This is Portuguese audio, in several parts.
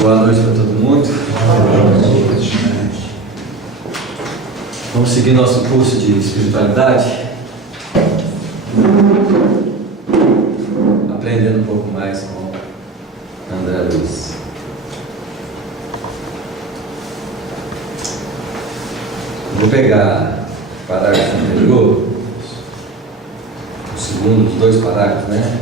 Boa noite para todo mundo. Vamos seguir nosso curso de espiritualidade, aprendendo um pouco mais com André Luiz. Vou pegar o parágrafo anterior, o segundo dos dois parágrafos, né?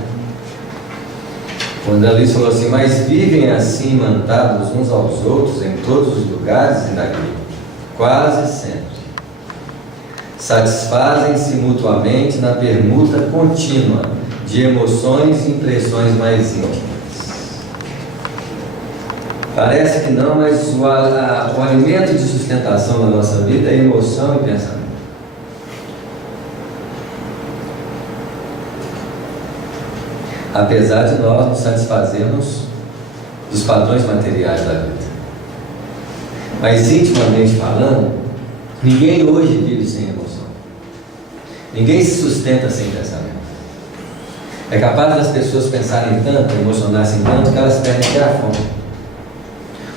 Quando a Alice falou assim: mas vivem assim mandados uns aos outros em todos os lugares e na vida, quase sempre. Satisfazem-se mutuamente na permuta contínua de emoções e impressões mais íntimas. Parece que não, mas o alimento de sustentação da nossa vida é emoção e pensamento. Apesar de nós nos satisfazermos dos padrões materiais da vida. Mas intimamente falando, ninguém hoje vive sem emoção. Ninguém se sustenta sem pensamento. É capaz das pessoas pensarem tanto, emocionarem tanto, que elas perdem até a fome.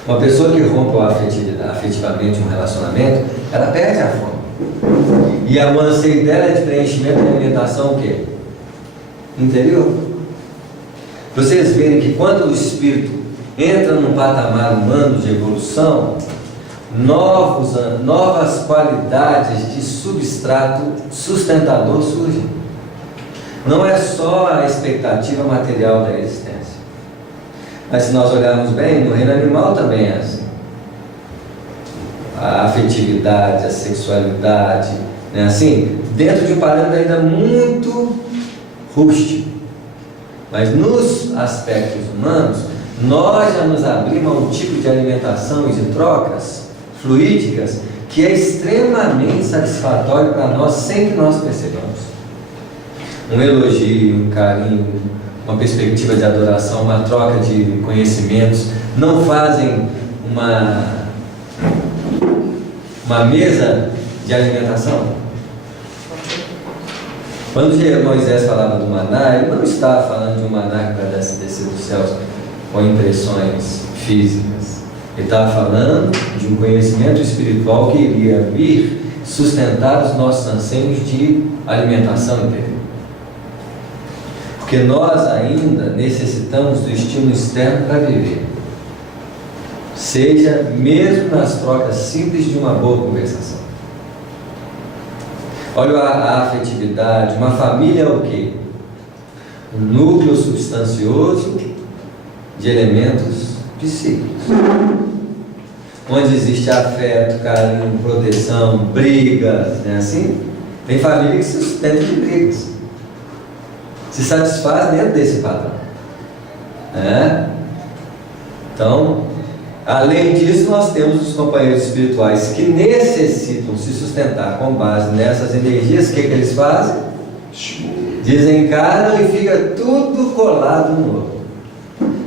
Uma pessoa que rompe afetivamente um relacionamento, ela perde a fome. E a anseio dela é de preenchimento e alimentação o quê? Interior. Vocês verem que quando o espírito entra num patamar humano de evolução, novas qualidades de substrato sustentador surgem. Não é só a expectativa material da existência. Mas se nós olharmos bem, no reino animal também é assim. A afetividade, a sexualidade, né? Assim, dentro de um parâmetro ainda muito rústico. Mas nos aspectos humanos, nós já nos abrimos a um tipo de alimentação e de trocas fluídicas que é extremamente satisfatório para nós sem que nós percebamos. Um elogio, um carinho, uma perspectiva de adoração, uma troca de conhecimentos, não fazem uma mesa de alimentação? Quando Moisés falava do maná, ele não estava falando de um maná que vai descer dos céus com impressões físicas. Ele estava falando de um conhecimento espiritual que iria vir sustentar os nossos anseios de alimentação interior. Porque nós ainda necessitamos do estímulo externo para viver. Seja mesmo nas trocas simples de uma boa conversação. Olha a afetividade. Uma família é o quê? Um núcleo substancioso de elementos psíquicos, onde existe afeto, carinho, proteção, brigas, não é assim? Tem família que se sustenta de brigas, se satisfaz dentro desse padrão, né? Então, além disso, nós temos os companheiros espirituais que necessitam se sustentar com base nessas energias. O que eles fazem? Desencarnam e fica tudo colado no outro.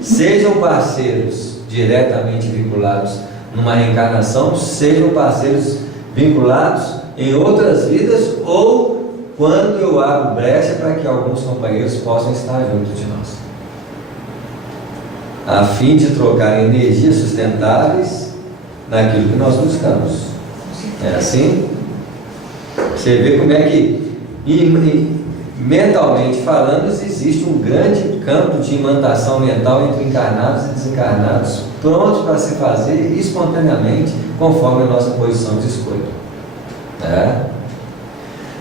Sejam parceiros diretamente vinculados numa reencarnação, sejam parceiros vinculados em outras vidas, ou quando eu abro brecha para que alguns companheiros possam estar junto de nós, a fim de trocar energias sustentáveis naquilo que nós buscamos. É assim? Você vê como é que, mentalmente falando, existe um grande campo de imantação mental entre encarnados e desencarnados, prontos para se fazer espontaneamente, conforme a nossa posição de escolha.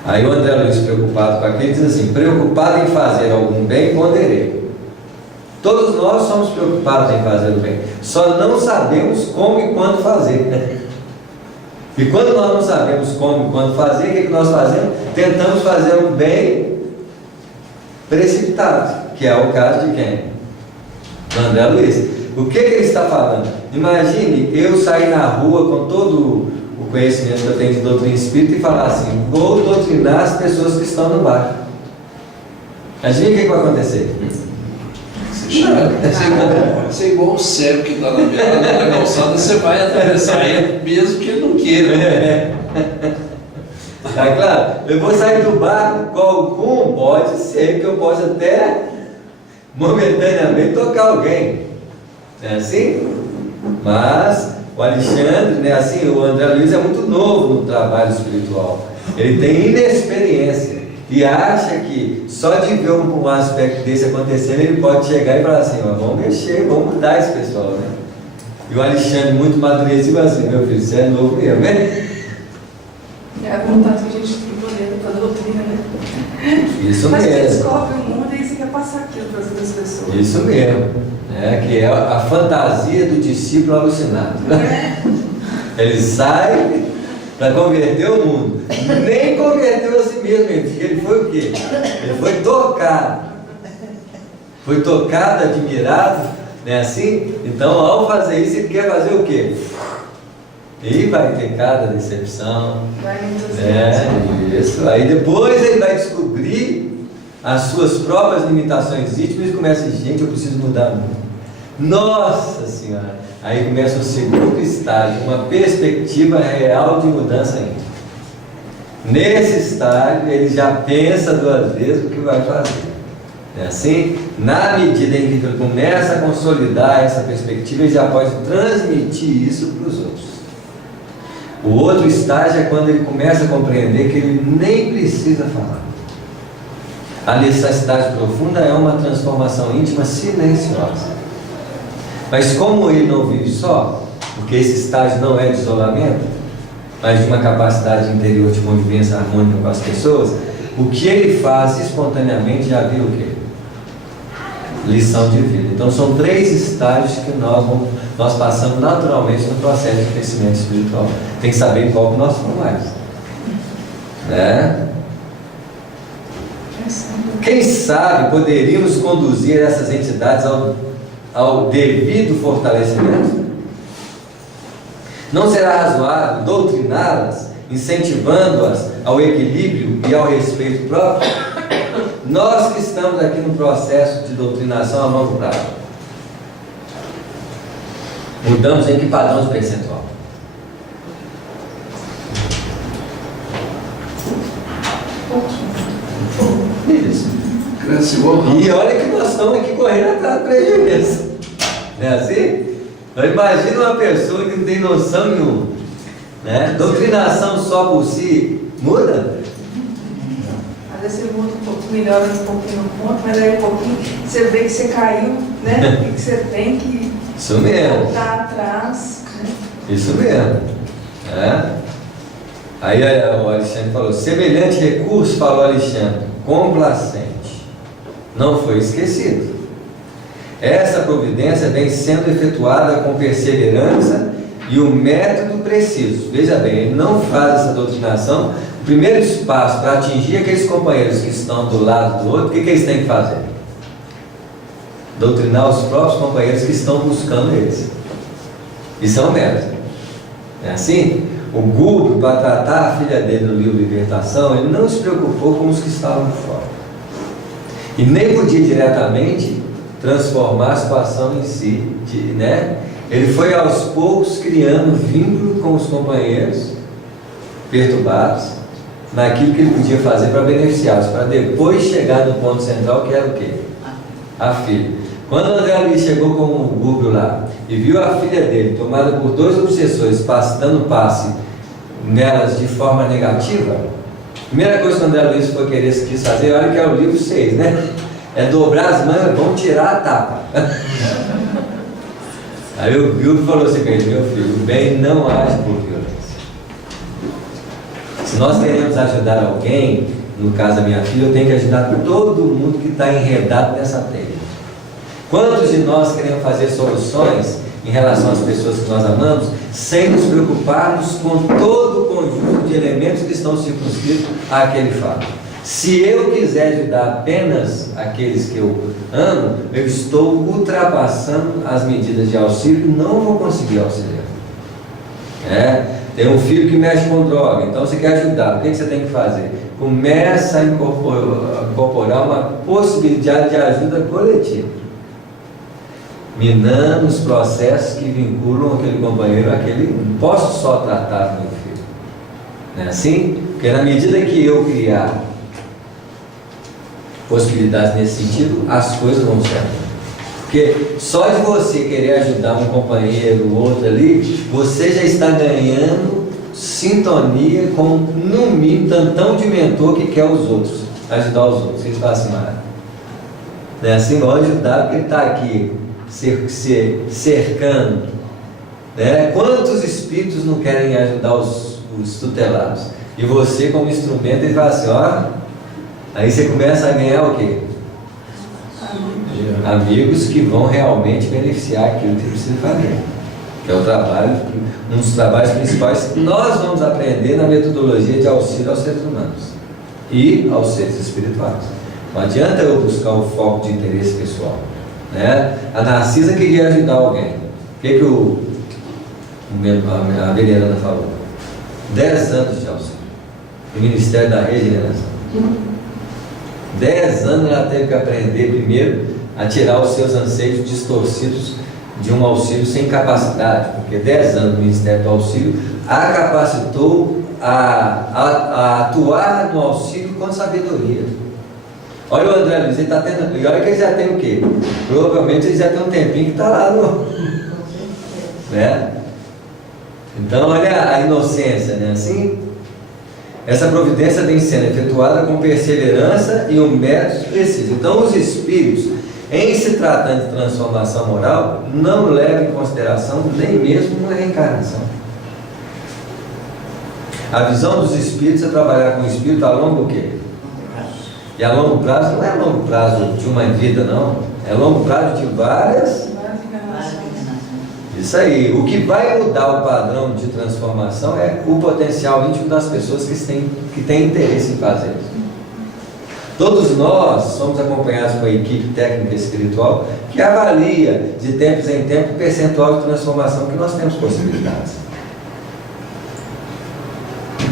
Aí o André Luiz, preocupado com aquilo, diz assim: preocupado em fazer algum bem, ponderei. Todos nós somos preocupados em fazer o bem, só não sabemos como e quando fazer. E quando nós não sabemos como e quando fazer, o que nós fazemos? Tentamos fazer um bem precipitado, que é o caso de quem? Do André Luiz. O que ele está falando? Imagine eu sair na rua com todo o conhecimento que eu tenho de doutrina espírita e falar assim: vou doutrinar as pessoas que estão no bairro. Imagine o que vai acontecer. Você é igual o cego que está na beirada da calçada, você vai atravessar ele mesmo que ele não queira. Tá claro? Eu vou sair do barco com algum, pode ser que eu possa até momentaneamente tocar alguém. É assim? Mas o Alexandre, né, assim, o André Luiz é muito novo no trabalho espiritual. Ele tem inexperiência e acha que só de ver um aspecto desse acontecendo, ele pode chegar e falar assim, ó, vamos mexer, vamos mudar esse pessoal, né? E o Alexandre, muito madurecido, assim, meu filho, você é novo mesmo, né? É a vontade que a gente tem poder para a doutrina, né? Isso Mas mesmo. você descobre o mundo e você quer passar aquilo para as outras pessoas. Isso mesmo, né? Que é a fantasia do discípulo alucinado. Ele sai para converter o mundo. Nem converteu a si mesmo, ele foi o quê? Ele foi tocado. Foi tocado, admirado, né? Assim? Então, ao fazer isso, ele quer fazer o quê? E vai ter cada decepção. Vai me Isso. Aí depois ele vai descobrir as suas próprias limitações íntimas e começa a dizer, gente, eu preciso mudar muito. Nossa Senhora! Aí começa o segundo estágio, uma perspectiva real de mudança íntima. Nesse estágio, ele já pensa duas vezes o que vai fazer. É assim? Na medida em que ele começa a consolidar essa perspectiva, ele já pode transmitir isso para os outros. O outro estágio é quando ele começa a compreender que ele nem precisa falar. A necessidade profunda é uma transformação íntima silenciosa. Mas como ele não vive só, porque esse estágio não é de isolamento, mas de uma capacidade interior de convivência harmônica com as pessoas, o que ele faz espontaneamente já vira o quê? Lição de vida. Então são 3 estágios que nós passamos naturalmente no processo de crescimento espiritual. Tem que saber qual que nós somos mais, né? Quem sabe poderíamos conduzir essas entidades ao devido fortalecimento? Não será razoável doutriná-las, incentivando-as ao equilíbrio e ao respeito próprio? Nós que estamos aqui no processo de doutrinação a longo prazo, mudamos em que padrão de percentual? Isso. Cresce igual. E olha que nós estamos aqui correndo atrás do prejuízo. Não é assim? Então, imagina uma pessoa que não tem noção nenhuma, né? Doutrinação só por si muda? Às vezes você muda um pouco, melhora um pouquinho no ponto, mas aí um pouquinho você vê que você caiu, né? E que você tem que Isso mesmo. voltar atrás. Né? Isso mesmo. É. Aí o Alexandre falou, semelhante recurso, falou Alexandre, complacente, não foi esquecido. Essa providência vem sendo efetuada com perseverança e o método preciso. Veja bem, ele não faz essa doutrinação. O primeiro espaço para atingir aqueles companheiros que estão do lado do outro, o que eles têm que fazer? Doutrinar os próprios companheiros que estão buscando eles. Isso é um método. É assim? O Guto, para tratar a filha dele no livro Libertação, ele não se preocupou com os que estavam fora. E nem podia diretamente transformar a situação em si, né? Ele foi aos poucos criando vínculo com os companheiros perturbados, naquilo que ele podia fazer para beneficiá-los, para depois chegar no ponto central, que era o quê? A filha. Quando o André Luiz chegou com o Gúbio lá e viu a filha dele tomada por 2 obsessores, dando passe nelas de forma negativa, a primeira coisa que o André Luiz quis fazer, olha que é o livro 6, né? É dobrar as mãos, vamos tirar a tapa. Aí o Gúbio falou assim para ele, meu filho, o bem não age por violência. Se nós queremos ajudar alguém, no caso da minha filha, eu tenho que ajudar todo mundo que está enredado nessa teia. Quantos de nós queremos fazer soluções em relação às pessoas que nós amamos, sem nos preocuparmos com todo o conjunto de elementos que estão circunscritos àquele fato? Se eu quiser ajudar apenas aqueles que eu amo, eu estou ultrapassando as medidas de auxílio e não vou conseguir auxiliar. Tem um filho que mexe com droga, então você quer ajudar, o que você tem que fazer? Começa a incorporar uma possibilidade de ajuda coletiva, minando os processos que vinculam aquele companheiro àquele. Não posso só tratar do meu filho, não é assim? Porque na medida que eu criar possibilidades nesse sentido, as coisas vão ser. Porque só de você querer ajudar um companheiro, o outro ali, você já está ganhando sintonia com, no mínimo, tantão de mentor que quer os outros, ajudar os outros. Eles falam assim, não é assim, vão ajudar porque ele está aqui cercando. Né? Quantos espíritos não querem ajudar os tutelados? E você, como instrumento, ele fala assim, ó, aí você começa a ganhar o quê? Amigos que vão realmente beneficiar aquilo que precisa fazer, que é o trabalho, um dos trabalhos principais que nós vamos aprender na metodologia de auxílio aos seres humanos e aos seres espirituais. Não adianta eu buscar o foco de interesse pessoal, né? A Narcisa queria ajudar alguém. O que a vereadora falou? 10 anos de auxílio, o Ministério da Regeneração. 10 anos ela teve que aprender primeiro a tirar os seus anseios distorcidos de um auxílio sem capacidade, porque 10 anos do Ministério do Auxílio a capacitou a atuar no auxílio com sabedoria. Olha o André Luiz, ele está tendo, e olha que ele já tem o quê? Provavelmente ele já tem um tempinho que está lá no... né? Então olha a inocência, né? Assim, essa providência tem sendo efetuada com perseverança e um método preciso. Então os espíritos, em se tratando de transformação moral, não levam em consideração nem mesmo uma reencarnação. A visão dos espíritos é trabalhar com o espírito a longo quê? E a longo prazo não é longo prazo de uma vida, não. É longo prazo de várias. Isso aí. O que vai mudar o padrão de transformação é o potencial íntimo das pessoas que têm interesse em fazer isso. Todos nós somos acompanhados por uma equipe técnica espiritual que avalia de tempos em tempos o percentual de transformação que nós temos possibilidades.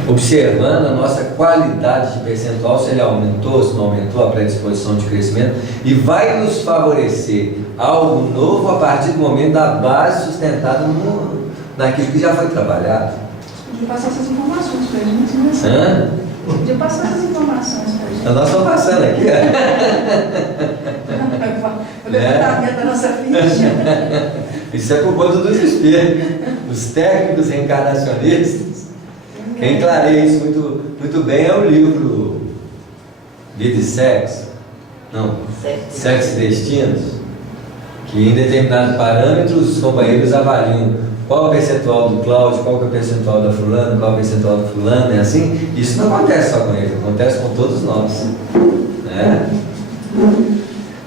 Observando a nossa qualidade de percentual, se ele aumentou, se não aumentou, a predisposição de crescimento, e vai nos favorecer algo novo a partir do momento da base sustentada naquilo que já foi trabalhado. Podia passar essas informações para a gente, né? Podia passar essas informações para a gente. Nós estamos passando aqui, O levantamento da nossa ficha. Isso é por conta dos espíritos, os técnicos reencarnacionistas. Quem clareia isso muito bem é o livro Vida e Sexo. Não, Sexo e Destinos, que em determinados parâmetros os companheiros avaliam qual é o percentual do Cláudio, qual é o percentual da fulana, qual é o percentual do fulano, é assim. Isso não acontece só com eles, acontece com todos nós, né?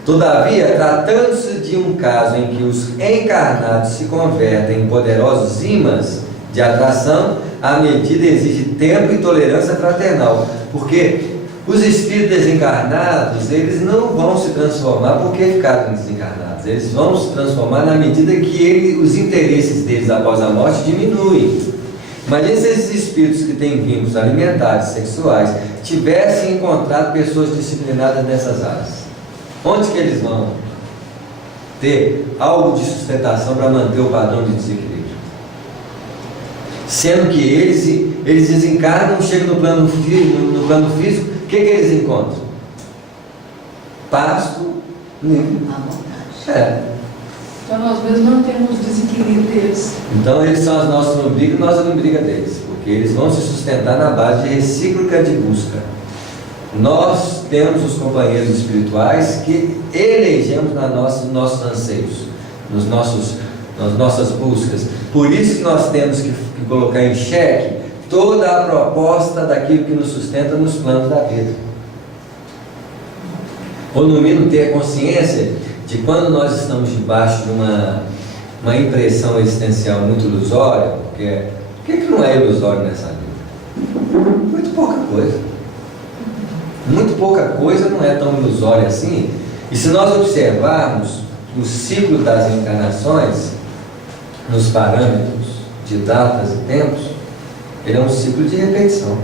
Todavia, tratando-se de um caso em que os encarnados se convertem em poderosos ímãs de atração, a medida exige tempo e tolerância fraternal, porque os espíritos desencarnados, eles não vão se transformar porque ficaram desencarnados, eles vão se transformar na medida que os interesses deles após a morte diminuem. Imagina se esses espíritos que têm vínculos alimentares, sexuais, tivessem encontrado pessoas disciplinadas nessas áreas. Onde que eles vão ter algo de sustentação para manter o padrão de desequilíbrio? Sendo que eles desencarnam, chegam no plano físico, o que eles encontram? Pasto, livre. Então nós mesmos não temos desequilíbrio deles. Então eles são os nossos umbrigos e nós a lombriga deles, porque eles vão se sustentar na base de recíproca de busca. Nós temos os companheiros espirituais que elegemos nos nossos anseios, nas nossas buscas. Por isso que nós temos que colocar em xeque toda a proposta daquilo que nos sustenta nos planos da vida. Ou no mínimo ter consciência de quando nós estamos debaixo de uma impressão existencial muito ilusória, porque o que não é ilusório nessa vida? Muito pouca coisa. Muito pouca coisa não é tão ilusória assim. E se nós observarmos o ciclo das encarnações, nos parâmetros de datas e tempos, ele é um ciclo de repetição.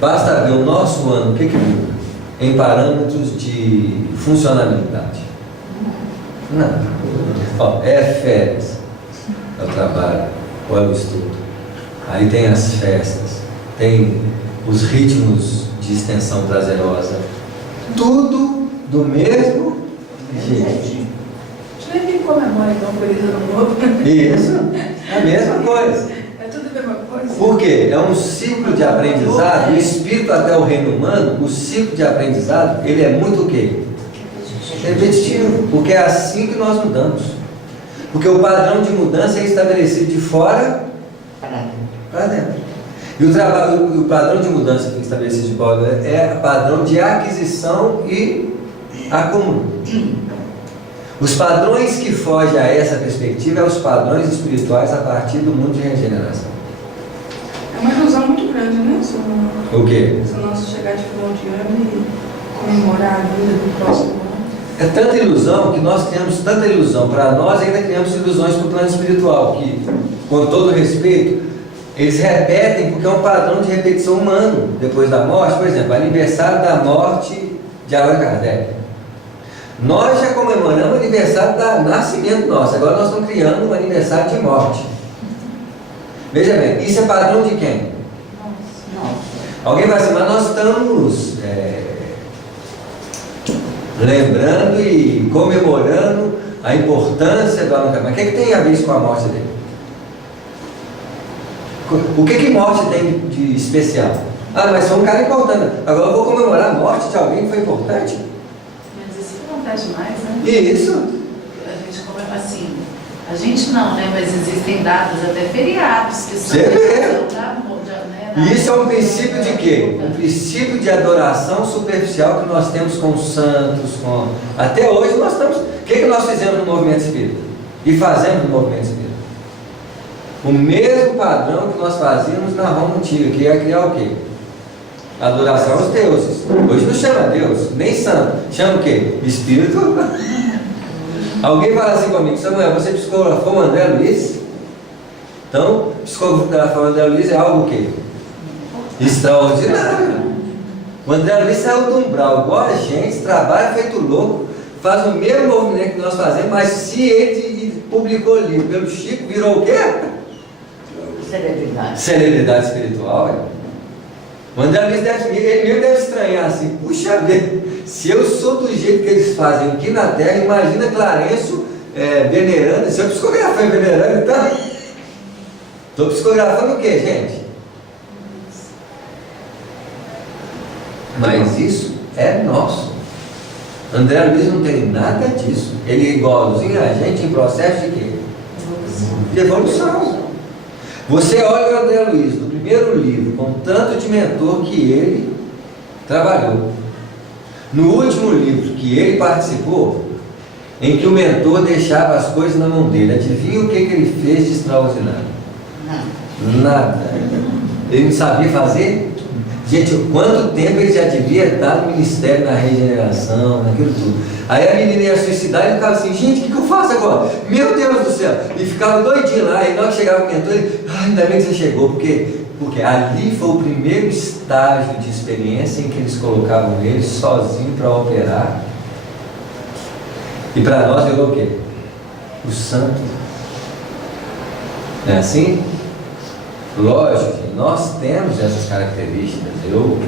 Basta ver o nosso ano, o que muda? Em parâmetros de funcionalidade. Nada. É férias, é o trabalho, ou é o estudo. Aí tem as festas, tem os ritmos de extensão prazerosa. Tudo do mesmo jeito. comemora então feliz ano novo. Isso, a mesma coisa. É tudo a mesma coisa. Por quê? É um ciclo de aprendizado, o espírito até o reino humano, o ciclo de aprendizado, ele é muito o quê? Repetitivo, porque é assim que nós mudamos. Porque o padrão de mudança é estabelecido de fora para dentro. E o padrão de mudança que é estabelecido de fora é padrão de aquisição e acúmulo. Os padrões que fogem a essa perspectiva são os padrões espirituais a partir do mundo de regeneração. É uma ilusão muito grande, né? O quê? Se nós chegar de final de ano e comemorar a vida do próximo ano. É tanta ilusão que nós criamos tanta ilusão para nós, ainda criamos ilusões para o plano espiritual, que, com todo respeito, eles repetem porque é um padrão de repetição humano depois da morte. Por exemplo, aniversário da morte de Allan Kardec. Nós já comemoramos o aniversário do nascimento nosso, agora nós estamos criando um aniversário de morte. Veja bem, isso é padrão de quem? Alguém vai dizer, mas nós estamos lembrando e comemorando a importância do Allan Kardec. Mas o que tem a ver isso com a morte dele? O que morte tem de especial? Ah, mas foi um cara importante. Agora eu vou comemorar a morte de alguém que foi importante? Mas isso acontece mais, né? Isso. A gente comemora assim. A gente não, né? Mas existem datas, até feriados, que são. Você vê. Né, E isso é um princípio de quê? Um princípio de adoração superficial que nós temos com os santos, até hoje nós estamos. O que nós fizemos no movimento espírita? E fazemos no movimento espírita? O mesmo padrão que nós fazíamos na Roma antiga, que é criar o quê? Adoração aos deuses. Hoje não chama Deus, nem santo. Chama o quê? Espírito. Alguém fala assim comigo, Samuel, você psicografou o André Luiz? Então, psicografar o André Luiz é algo o quê? Extraordinário. O André Luiz saiu do umbral, igual a gente, trabalha feito louco, faz o mesmo movimento que nós fazemos, mas se ele publicou livro pelo Chico, virou o quê? Celebridade espiritual, é. O André Luiz ele mesmo deve estranhar assim, puxa vida, se eu sou do jeito que eles fazem aqui na Terra, imagina Clarencio venerando, se eu psicografar venerando, então estou psicografando o que, gente? Mas isso é nosso. André Luiz não tem nada disso, ele é igualzinho a gente em processo de quê? De evolução. Você olha o André Luiz no primeiro livro, com tanto de mentor que ele trabalhou. No último livro que ele participou, em que o mentor deixava as coisas na mão dele, adivinha o que ele fez de extraordinário? Nada. Ele não sabia fazer? Gente, quanto tempo ele já devia estar no ministério, na regeneração, naquilo tudo. Aí a menina ia suicidar e ele ficava assim, gente, o que eu faço agora? Meu Deus do céu! E ficava doidinho lá, e na hora que chegava o mentor, ele, ainda bem que você chegou, porque ali foi o primeiro estágio de experiência em que eles colocavam ele sozinho para operar. E para nós virou o quê? O santo. Não é assim? Lógico que nós temos essas características. Eu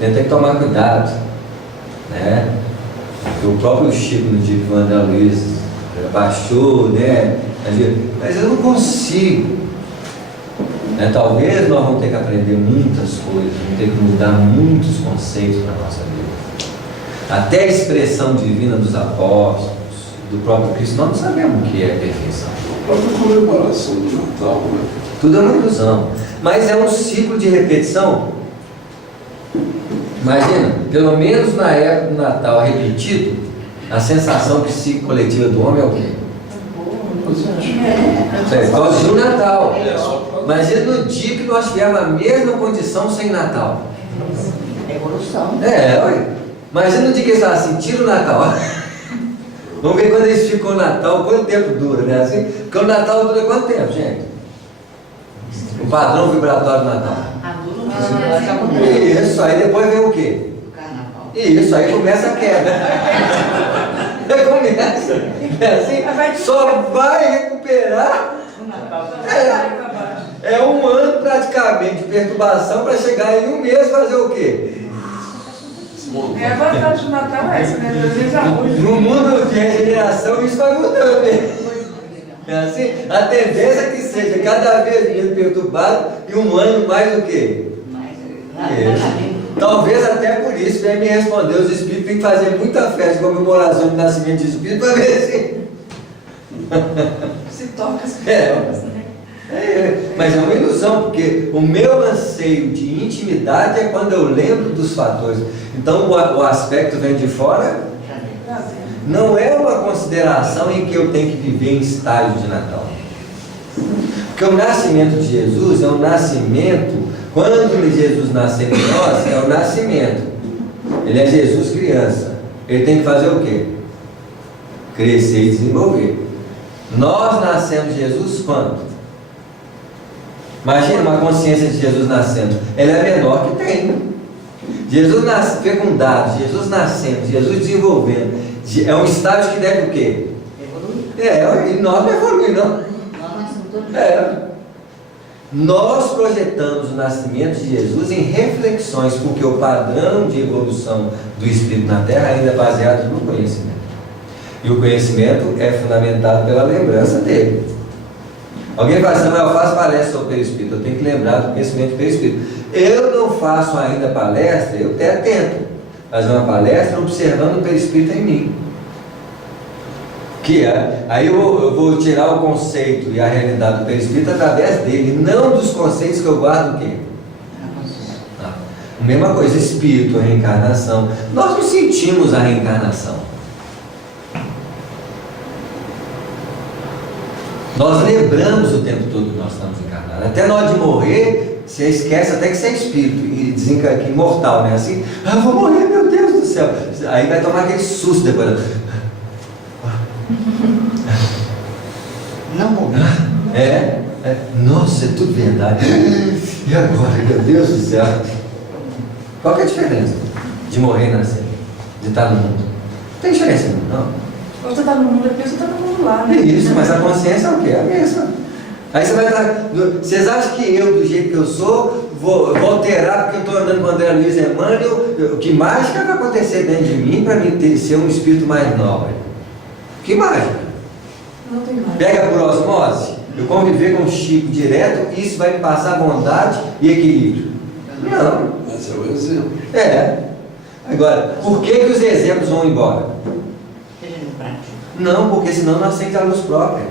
tentei tomar cuidado, né? O próprio Chico, no dia que o André Luiz baixou, né? Mas eu não consigo. Talvez nós vamos ter que aprender muitas coisas, vamos ter que mudar muitos conceitos na nossa vida. Até a expressão divina dos apóstolos, do próprio Cristo, nós não sabemos o que é perfeição. A própria comemoração do Natal, né? Tudo é uma ilusão. Mas é um ciclo de repetição. Imagina, pelo menos na época do Natal repetido, a sensação psíquica coletiva do homem é o quê? Gosto do Natal. Imagina no dia que nós tivermos a mesma condição sem Natal. Evolução. Olha. Imagina no dia que eles falam assim, tira o Natal. Vamos ver quando eles ficam no Natal, quanto tempo dura, né? Assim, porque o Natal dura quanto tempo, gente? O padrão vibratório do Natal. Isso, aí depois vem o quê? Carnaval. Isso, aí começa a queda. Assim, só vai recuperar. É um ano praticamente de perturbação para chegar em um mês fazer o quê? É a vantagem do Natal é essa, né? Às vezes hoje. No mundo de regeneração isso vai mudando, né? É assim? A tendência é que seja cada vez menos perturbado e um ano mais o quê? Talvez até por isso vem me responder, os espíritos têm que fazer muita festa de comemoração de nascimento de espírito para ver Se toca as É. pessoas, né? Mas é uma ilusão, porque o meu anseio de intimidade é quando eu lembro dos fatores. Então o aspecto vem de fora, Prazer. não é uma consideração em que eu tenho que viver em estágio de Natal. Porque o nascimento de Jesus é um nascimento, quando Jesus nasceu em nós, é o nascimento. Ele é Jesus criança. Ele tem que fazer o quê? Crescer e desenvolver. Nós nascemos de Jesus quando? Imagina uma consciência de Jesus nascendo. Ela é menor que tem. Jesus fecundado, Jesus nascendo, Jesus desenvolvendo. É um estágio que deve o quê? Evoluir. E nós não evoluímos, não. Nós nascemos todos. Nós projetamos o nascimento de Jesus em reflexões, porque o padrão de evolução do Espírito na Terra ainda é baseado no conhecimento. E o conhecimento é fundamentado pela lembrança dele. Alguém fala assim, mas eu faço palestra sobre o perispírito, eu tenho que lembrar do conhecimento do perispírito. Eu não faço ainda palestra, eu até tento fazer uma palestra observando o perispírito em mim. Que é, aí eu vou tirar o conceito e a realidade do perispírito através dele, não dos conceitos que eu guardo o quê? A mesma coisa, espírito, reencarnação. Nós não sentimos a reencarnação. Nós lembramos o tempo todo que nós estamos encarnados. Até na hora de morrer, você esquece até que você é espírito e desencarna, que imortal, né? Assim, eu vou morrer, meu Deus do céu. Aí vai tomar aquele susto depois. Não morreu. Nossa, é tudo verdade. E agora, meu Deus do céu? Qual que é a diferença de morrer e nascer? De estar no mundo? Não tem diferença, não. Quando você está no mundo aqui, você está no mundo lá, né? Isso, mas a consciência é o quê? É a mesma. Aí você vai estar. Vocês acham que eu, do jeito que eu sou, vou alterar porque eu estou andando com o André Luiz Emmanuel? Que mágica vai acontecer dentro de mim para mim ser um espírito mais nobre? Que mágica? Não tem mais. Pega por osmose, eu conviver com o Chico direto, isso vai me passar bondade e equilíbrio? Não. Esse é o exemplo. Agora, por que os exemplos vão embora? Seja no prático. Não, porque senão não acende a luz própria.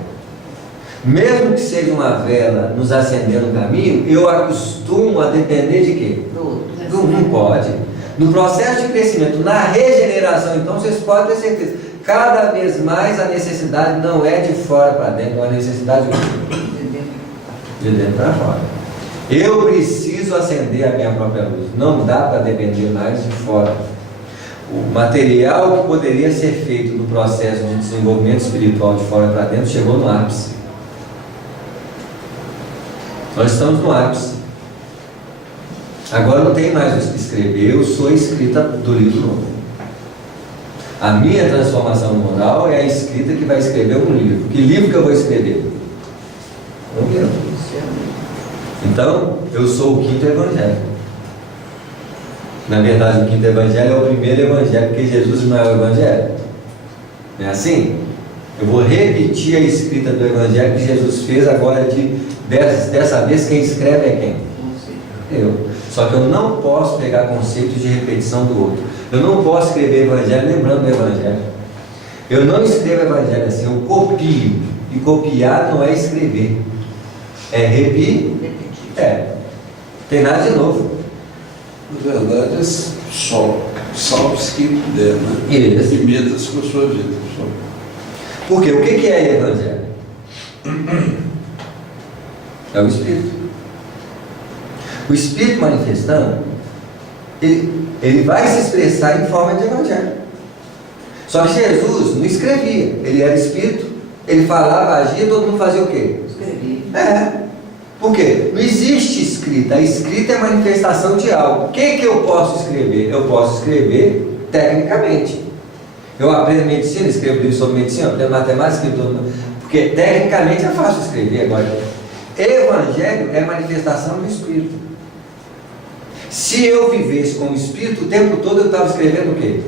Mesmo que seja uma vela nos acendendo o caminho, eu acostumo a depender de quê? Do outro. Não pode. No processo de crescimento, na regeneração, então, vocês podem ter certeza, cada vez mais a necessidade não é de fora para dentro, é uma necessidade de dentro para fora. Eu preciso acender a minha própria luz, não dá para depender mais de fora. O material que poderia ser feito no processo de desenvolvimento espiritual de fora para dentro chegou no ápice. Nós estamos no ápice. Agora não tem mais o que escrever, eu sou a escrita do livro novo. A minha transformação moral é a escrita que vai escrever um livro. Que livro que eu vou escrever? Um livro. Então, eu sou o quinto evangelho. Na verdade, o quinto evangelho é o primeiro evangelho, porque Jesus não é o evangelho. Não é assim? Eu vou repetir a escrita do evangelho que Jesus fez agora dessa vez quem escreve é quem? Eu. Só que eu não posso pegar conceitos de repetição do outro. Eu não posso escrever evangelho lembrando do evangelho. Eu não escrevo evangelho assim, eu copio. E copiar não é escrever. É repetir. Tem nada de novo. Na verdade, é só salve-se quem puder, né? Isso. E meta-se com a sua vida. Porque o que é evangelho? É o Espírito. O Espírito manifestando, ele vai se expressar em forma de evangelho. Só que Jesus não escrevia, ele era Espírito, ele falava, agia, todo mundo fazia o quê? Escrevi. Por quê? Não existe escrita, a escrita é manifestação de algo. O que eu posso escrever? Eu posso escrever tecnicamente. Eu aprendo medicina, escrevo livro sobre medicina, aprendo matemática, porque tecnicamente é fácil escrever agora. Evangelho é manifestação do Espírito. Se eu vivesse com o Espírito, o tempo todo eu estava escrevendo o quê?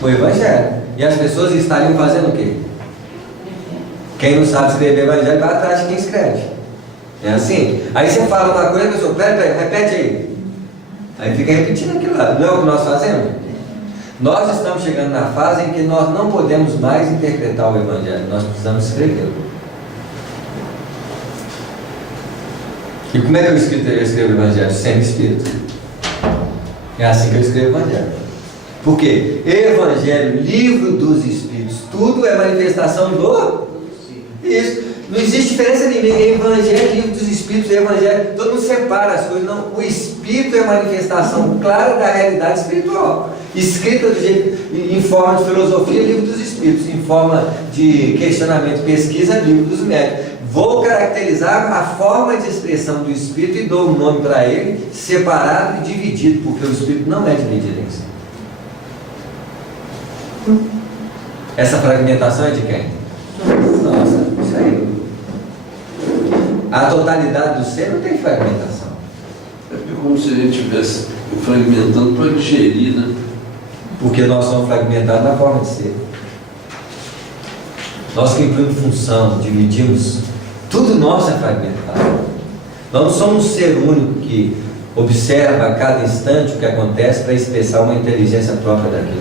O Evangelho. E as pessoas estariam fazendo o quê? Quem não sabe escrever Evangelho vai atrás de quem escreve. É assim? Aí você fala uma coisa, a pessoa, peraí, repete aí. Aí fica repetindo aquilo lá. Não é o que nós fazemos? Nós estamos chegando na fase em que nós não podemos mais interpretar o Evangelho, nós precisamos escrevê-lo. E como é que eu escrevo o Evangelho? Sem Espírito. É assim que eu escrevo o Evangelho. Porque Evangelho, livro dos Espíritos, tudo é manifestação do... Isso. Não existe diferença nenhuma. Evangelho, livro dos Espíritos, Evangelho, todo mundo separa as coisas. Não, o Espírito é a manifestação clara da realidade espiritual. Escrita do jeito, em forma de filosofia, livro dos Espíritos. Em forma de questionamento, pesquisa, livro dos médicos. Vou caracterizar a forma de expressão do Espírito e dou um nome para ele, separado e dividido, porque o Espírito não é dividido em si. Essa fragmentação é de quem? Nossa, isso aí. A totalidade do ser não tem fragmentação. É como se a gente estivesse fragmentando para digerir, né? Porque nós somos fragmentados na forma de ser. Nós que incluímos função, dividimos, tudo nosso é fragmentado. Nós não somos um ser único que observa a cada instante o que acontece para expressar uma inteligência própria daquilo.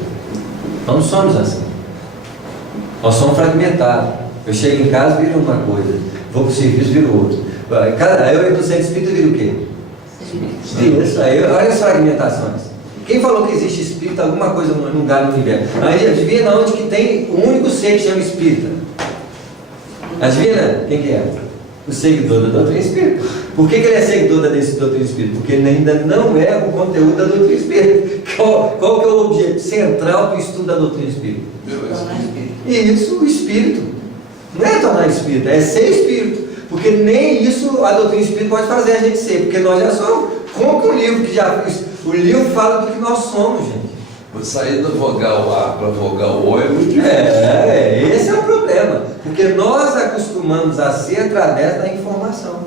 Nós não somos assim. Nós somos fragmentados. Eu chego em casa, viro uma coisa. Vou para o serviço, viro outro. Aí eu entro no centro espírita, viro o quê? Isso aí, olha as fragmentações. Quem falou que existe espírito, alguma coisa num lugar no universo? Aí adivinha onde que tem o único ser que chama espírita? Adivinha quem que é? O seguidor da doutrina espírita. Por que ele é seguidor da doutrina espírita? Porque ele ainda não é o conteúdo da doutrina espírita. Qual que é o objetivo central do estudo da doutrina espírita? Isso, o espírito. Não é tornar espírita, é ser espírito. Porque nem isso a doutrina espírita pode fazer a gente ser, porque nós já somos. Como que o livro que já fiz? O livro fala do que nós somos, gente. Sair do vogal A para vogal O é muito difícil. Esse é o problema. Porque nós acostumamos a ser através da informação.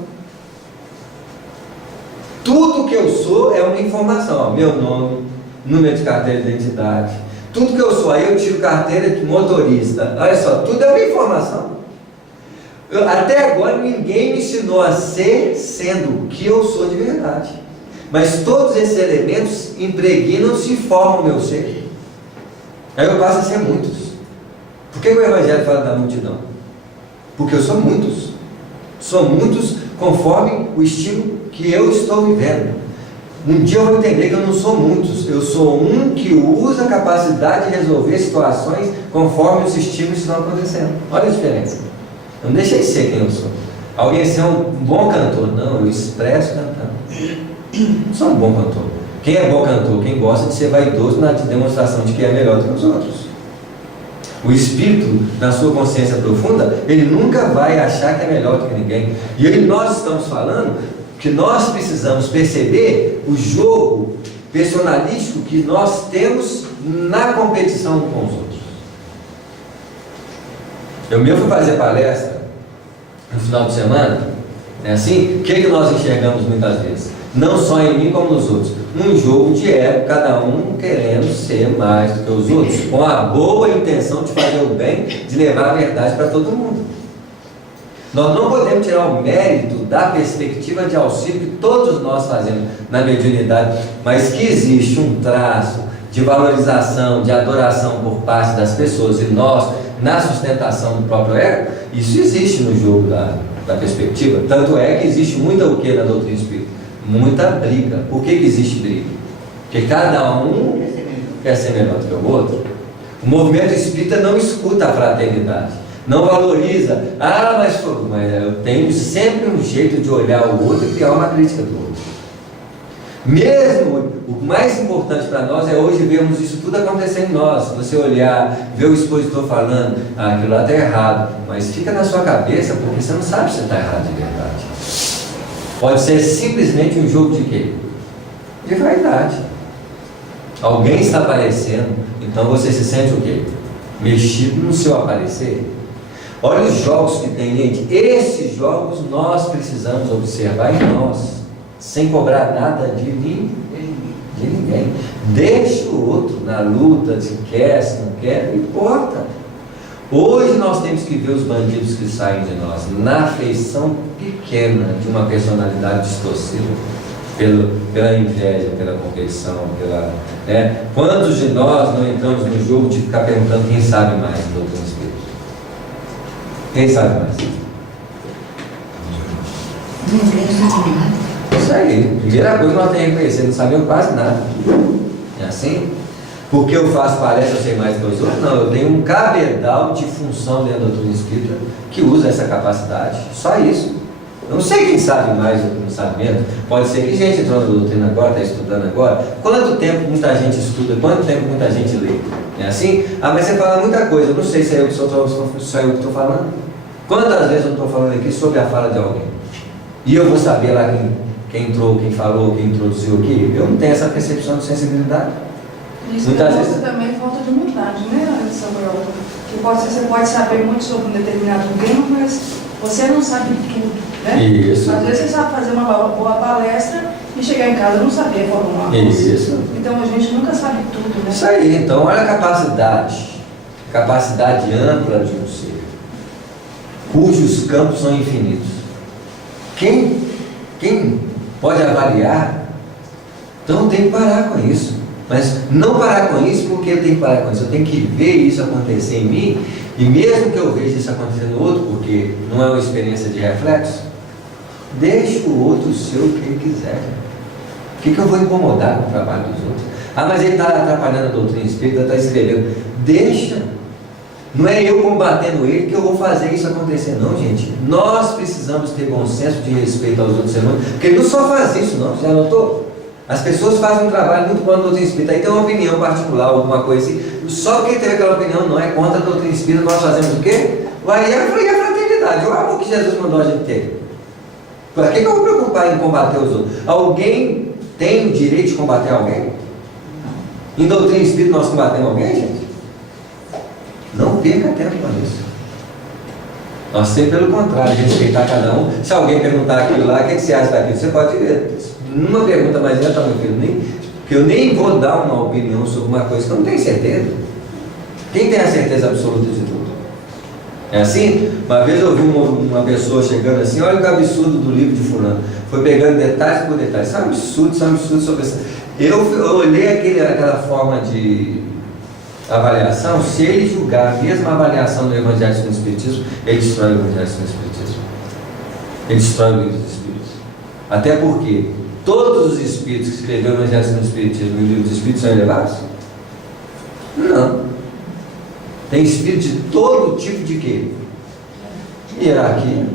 Tudo que eu sou é uma informação. Ó, meu nome, número de carteira de identidade. Tudo que eu sou, aí eu tiro carteira de motorista. Olha só, tudo é uma informação. Até agora ninguém me ensinou a ser sendo o que eu sou de verdade. Mas todos esses elementos impregnam-se e formam o meu ser. Aí eu passo a ser muitos. Por que o Evangelho fala da multidão? Porque eu sou muitos. Sou muitos conforme o estilo que eu estou vivendo. Um dia eu vou entender que eu não sou muitos. Eu sou um que usa a capacidade de resolver situações conforme os estímulos estão acontecendo. Olha a diferença. Eu não deixei de ser quem eu sou. Alguém ser um bom cantor. Não, eu expresso cantando. Não sou um bom cantor. Quem é bom cantor? Quem gosta de ser vaidoso na demonstração de que é melhor do que os outros. O espírito, na sua consciência profunda, ele nunca vai achar que é melhor do que ninguém. E aí nós estamos falando que nós precisamos perceber o jogo personalístico que nós temos na competição com os outros. Eu mesmo fui fazer palestra no final de semana, é assim? O que nós enxergamos muitas vezes? Não só em mim como nos outros. Um jogo de ego, cada um querendo ser mais do que os outros, com a boa intenção de fazer o bem, de levar a verdade para todo mundo. Nós não podemos tirar o mérito da perspectiva de auxílio que todos nós fazemos na mediunidade, mas que existe um traço de valorização, de adoração por parte das pessoas e nós, na sustentação do próprio ego, isso existe no jogo da perspectiva. Tanto é que existe muita o que na doutrina espírita? Muita briga. Por que existe briga? Porque cada um quer ser melhor do que o outro. O movimento espírita não escuta a fraternidade, não valoriza. Mas eu tenho sempre um jeito de olhar o outro e criar uma crítica do outro. Mesmo o mais importante para nós é hoje vermos isso tudo acontecendo em nós. Você olhar, ver o expositor falando, aquilo lá está errado, mas fica na sua cabeça porque você não sabe se está errado de verdade. Pode ser simplesmente um jogo de quê? De vaidade. Alguém está aparecendo, então você se sente o quê? Mexido no seu aparecer. Olha os jogos que tem, gente. Esses jogos nós precisamos observar em nós. sem cobrar nada de ninguém. Deixa o outro na luta, se quer, se não quer, não importa. Hoje nós temos que ver os bandidos que saem de nós na feição pequena de uma personalidade distorcida, pela inveja, pela competição, né? Quantos de nós não entramos no jogo de ficar perguntando quem sabe mais do doutrina espírita? Quem sabe mais? Ninguém sabe nada. Isso aí, primeira coisa que nós temos que reconhecer, não sabemos quase nada. É assim? Porque eu faço palestra, eu sei mais que os outros? Não, eu tenho um cabedal de função dentro da doutrina espírita que usa essa capacidade, só isso. Eu não sei quem sabe mais ou quem não sabe menos. Pode ser que gente entrou na doutrina agora, está estudando agora. Quanto tempo muita gente estuda, quanto tempo muita gente lê? É assim? Ah, mas você fala muita coisa, eu não sei se é eu que estou falando. Quantas vezes eu estou falando aqui sobre a fala de alguém? E eu vou saber lá quem entrou, quem falou, quem introduziu aqui? Eu não tenho essa percepção de sensibilidade. Isso Muitas demonstra vezes. também falta de humildade, né, Samuel? Que você pode saber muito sobre um determinado tema, mas você não sabe tudo, né? Isso. Às vezes você sabe fazer uma boa palestra e chegar em casa não saber formular uma coisa. Isso. Então a gente nunca sabe tudo, né? Isso aí, então olha a capacidade ampla de um ser, cujos campos são infinitos. Quem pode avaliar, então tem que parar com isso. Mas não parar com isso porque eu tenho que parar com isso. Eu tenho que ver isso acontecer em mim, e mesmo que eu veja isso acontecer no outro, porque não é uma experiência de reflexo, deixa o outro ser o que ele quiser. O que eu vou incomodar com o trabalho dos outros? Ah, mas ele está atrapalhando a doutrina espírita, está escrevendo. Deixa. Não é eu combatendo ele que eu vou fazer isso acontecer, não, gente. Nós precisamos ter bom senso de respeito aos outros seres humanos, porque ele não só faz isso, não. Já notou? As pessoas fazem um trabalho muito bom na doutrina espírita, aí tem uma opinião particular, alguma coisa assim. Só quem teve aquela opinião não é contra a doutrina espírita, nós fazemos o quê? Aí é a fraternidade, o amor que Jesus mandou a gente ter. Por que eu vou preocupar em combater os outros? Alguém tem o direito de combater alguém? Em doutrina espírita nós combatemos alguém, gente? Não perca tempo com isso. Nós temos pelo contrário, respeitar cada um. Se alguém perguntar aquilo lá, o que você acha daquilo? Você pode ver. Numa pergunta mais direta, meu filho, que eu nem vou dar uma opinião sobre uma coisa que eu não tenho certeza. Quem tem a certeza absoluta de tudo? É assim? Uma vez eu vi uma pessoa chegando assim, olha o absurdo do livro de fulano. Foi pegando detalhes por detalhes. Isso é um absurdo sobre isso. Eu olhei aquela forma de avaliação. Se ele julgar a mesma avaliação do Evangelho segundo o Espiritismo, ele destrói o Evangelho segundo o Espiritismo. Ele destrói o livro dos Espíritos. Até porque todos os espíritos que escreveram o Evangelho segundo o Espiritismo e o livro dos Espíritos são elevados? Não. Tem espírito de todo tipo de quê? Hierarquia.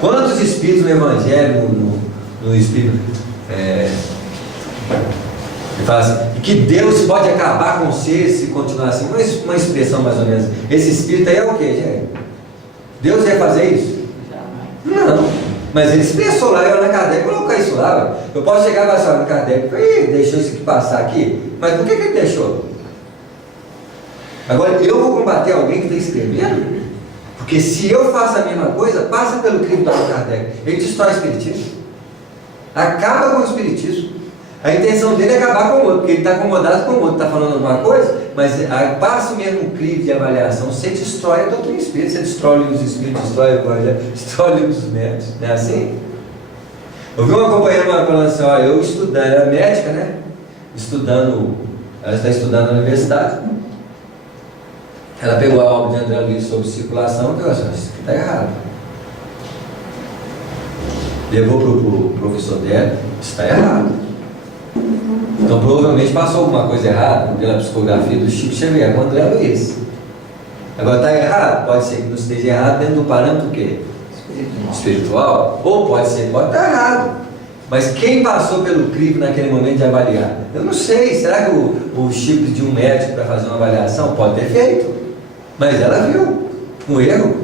Quantos espíritos no Evangelho, no Espírito, ele fala assim, que Deus pode acabar com você se continuar assim? Uma expressão mais ou menos. Esse espírito aí é o quê, gente? Deus ia fazer isso? Não. Mas ele expressou lá, eu na Kardec colocou isso lá. Eu posso chegar e falar, Kardec, deixou isso aqui passar aqui, mas por que ele deixou? Agora, eu vou combater alguém que está escrevendo? Porque se eu faço a mesma coisa, passa pelo crime do Allan Kardec. Ele destrói o Espiritismo. Acaba com o Espiritismo. A intenção dele é acabar com o outro, porque ele está acomodado com o outro, está falando alguma coisa, mas passa o mesmo crime de avaliação. Você destrói a doutrina espírita, você destrói os espíritos, destrói o Evangelho, destrói os médicos. Não é assim? Eu vi uma companheira falando assim, ó, eu estudando, ela é médica, né? Ela está estudando na universidade. Ela pegou a obra de André Luiz sobre circulação e falou assim, isso aqui está errado. Levou para o professor dela, isso está errado. Então provavelmente passou alguma coisa errada pela psicografia do Chico Xavier com André Luiz. Agora está errado, pode ser que não esteja errado dentro do parâmetro o quê? Espiritual. Ou pode estar errado. Mas quem passou pelo crivo naquele momento de avaliar? Eu não sei, será que o Chico pediu um médico para fazer uma avaliação? Pode ter feito. Mas ela viu um erro.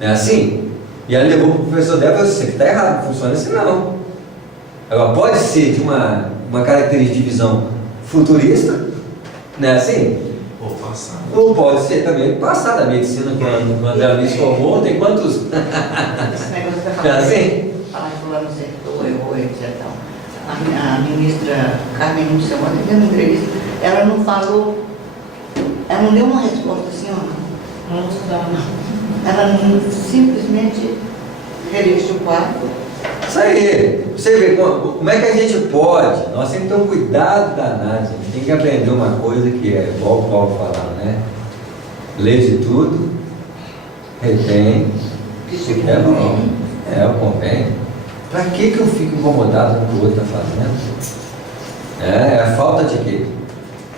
Não é assim? E ela levou para o professor dela e falou assim, está errado, não funciona assim não. Agora pode ser de uma característica de visão futurista, não é assim? Ou pode ser também passar da medicina, quando André Luiz formou, tem quantos? Esse negócio da Não é assim? falar a ministra Carmen Lúcia ontem deu uma entrevista, ela não falou, ela não deu uma resposta assim, ó. Não dá, não. Ela simplesmente revestiu o quarto. Isso aí, você vê como é que a gente pode, nós temos que ter um cuidado danado, a gente tem que aprender uma coisa que é, igual o Paulo falava, né? Lê de tudo, retém, se quer bom, o convém. Para que eu fico incomodado com o que o outro está fazendo? É a falta de quê?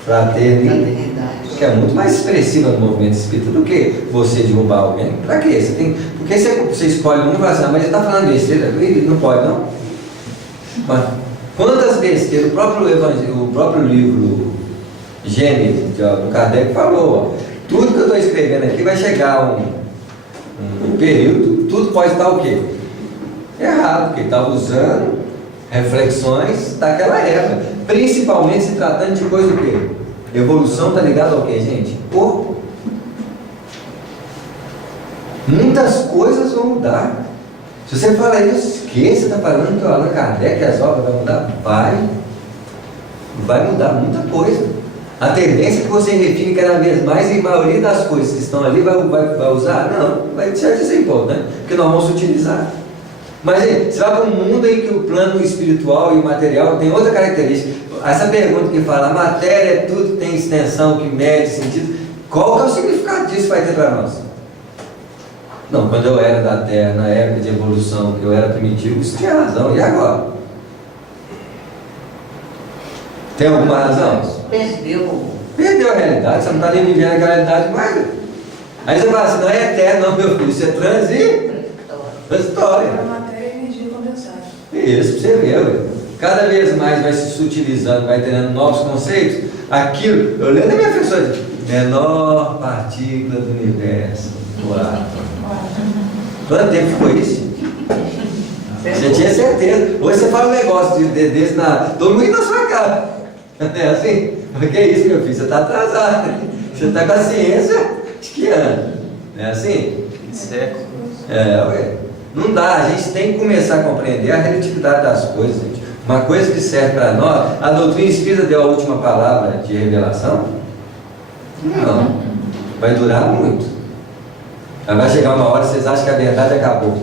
Fraternidade, que é muito mais expressiva no movimento espírita do que você derrubar alguém. Para quê? Porque você escolhe um e fala assim, mas ele está falando besteira, ele não pode não. Mas, quantas besteiras, o próprio livro Gênesis, do Kardec falou, ó, tudo que eu estou escrevendo aqui vai chegar um período, tudo pode estar o quê? Errado, porque estava usando reflexões daquela época, principalmente se tratando de coisa do quê? Evolução está ligada ao quê, gente? Corpo. Muitas coisas vão mudar. Se você falar isso, que você está falando que o Allan Kardec, as obras vão mudar? Vai mudar muita coisa. A tendência é que você refine cada vez mais e a maioria das coisas que estão ali vai usar? Não, vai deixar de ser importante, porque nós vamos utilizar. Mas você vai para um mundo em que o plano espiritual e o material tem outra característica. Essa pergunta que fala, a matéria é tudo que tem extensão, que mede sentido, qual que é o significado disso que vai ter para nós? Não, quando eu era da Terra, na época de evolução, que eu era primitivo, isso tinha razão, e agora? Tem alguma razão? Perdeu a realidade, você não está nem vivendo aquela realidade mais. Aí você fala assim, não é eterno, não, meu filho, isso é transitória. A matéria e energia condensada. Isso, pra você ver, ué. Cada vez mais vai se sutilizando, vai tendo novos conceitos. Aquilo, eu lembro da minha professora, menor partícula do universo, o átomo. Quanto tempo foi isso? Você tinha certeza. Hoje você fala um negócio desse, todo mundo na sua cara. Não é assim? O que é isso, meu filho? Você está atrasado. Você está com a ciência de que ano? Não é assim? Século. Ué. Não dá, a gente tem que começar a compreender a relatividade das coisas, gente. Uma coisa que serve para nós, a doutrina espírita deu a última palavra de revelação? Não. Vai durar muito. Vai chegar uma hora que vocês acham que a verdade acabou.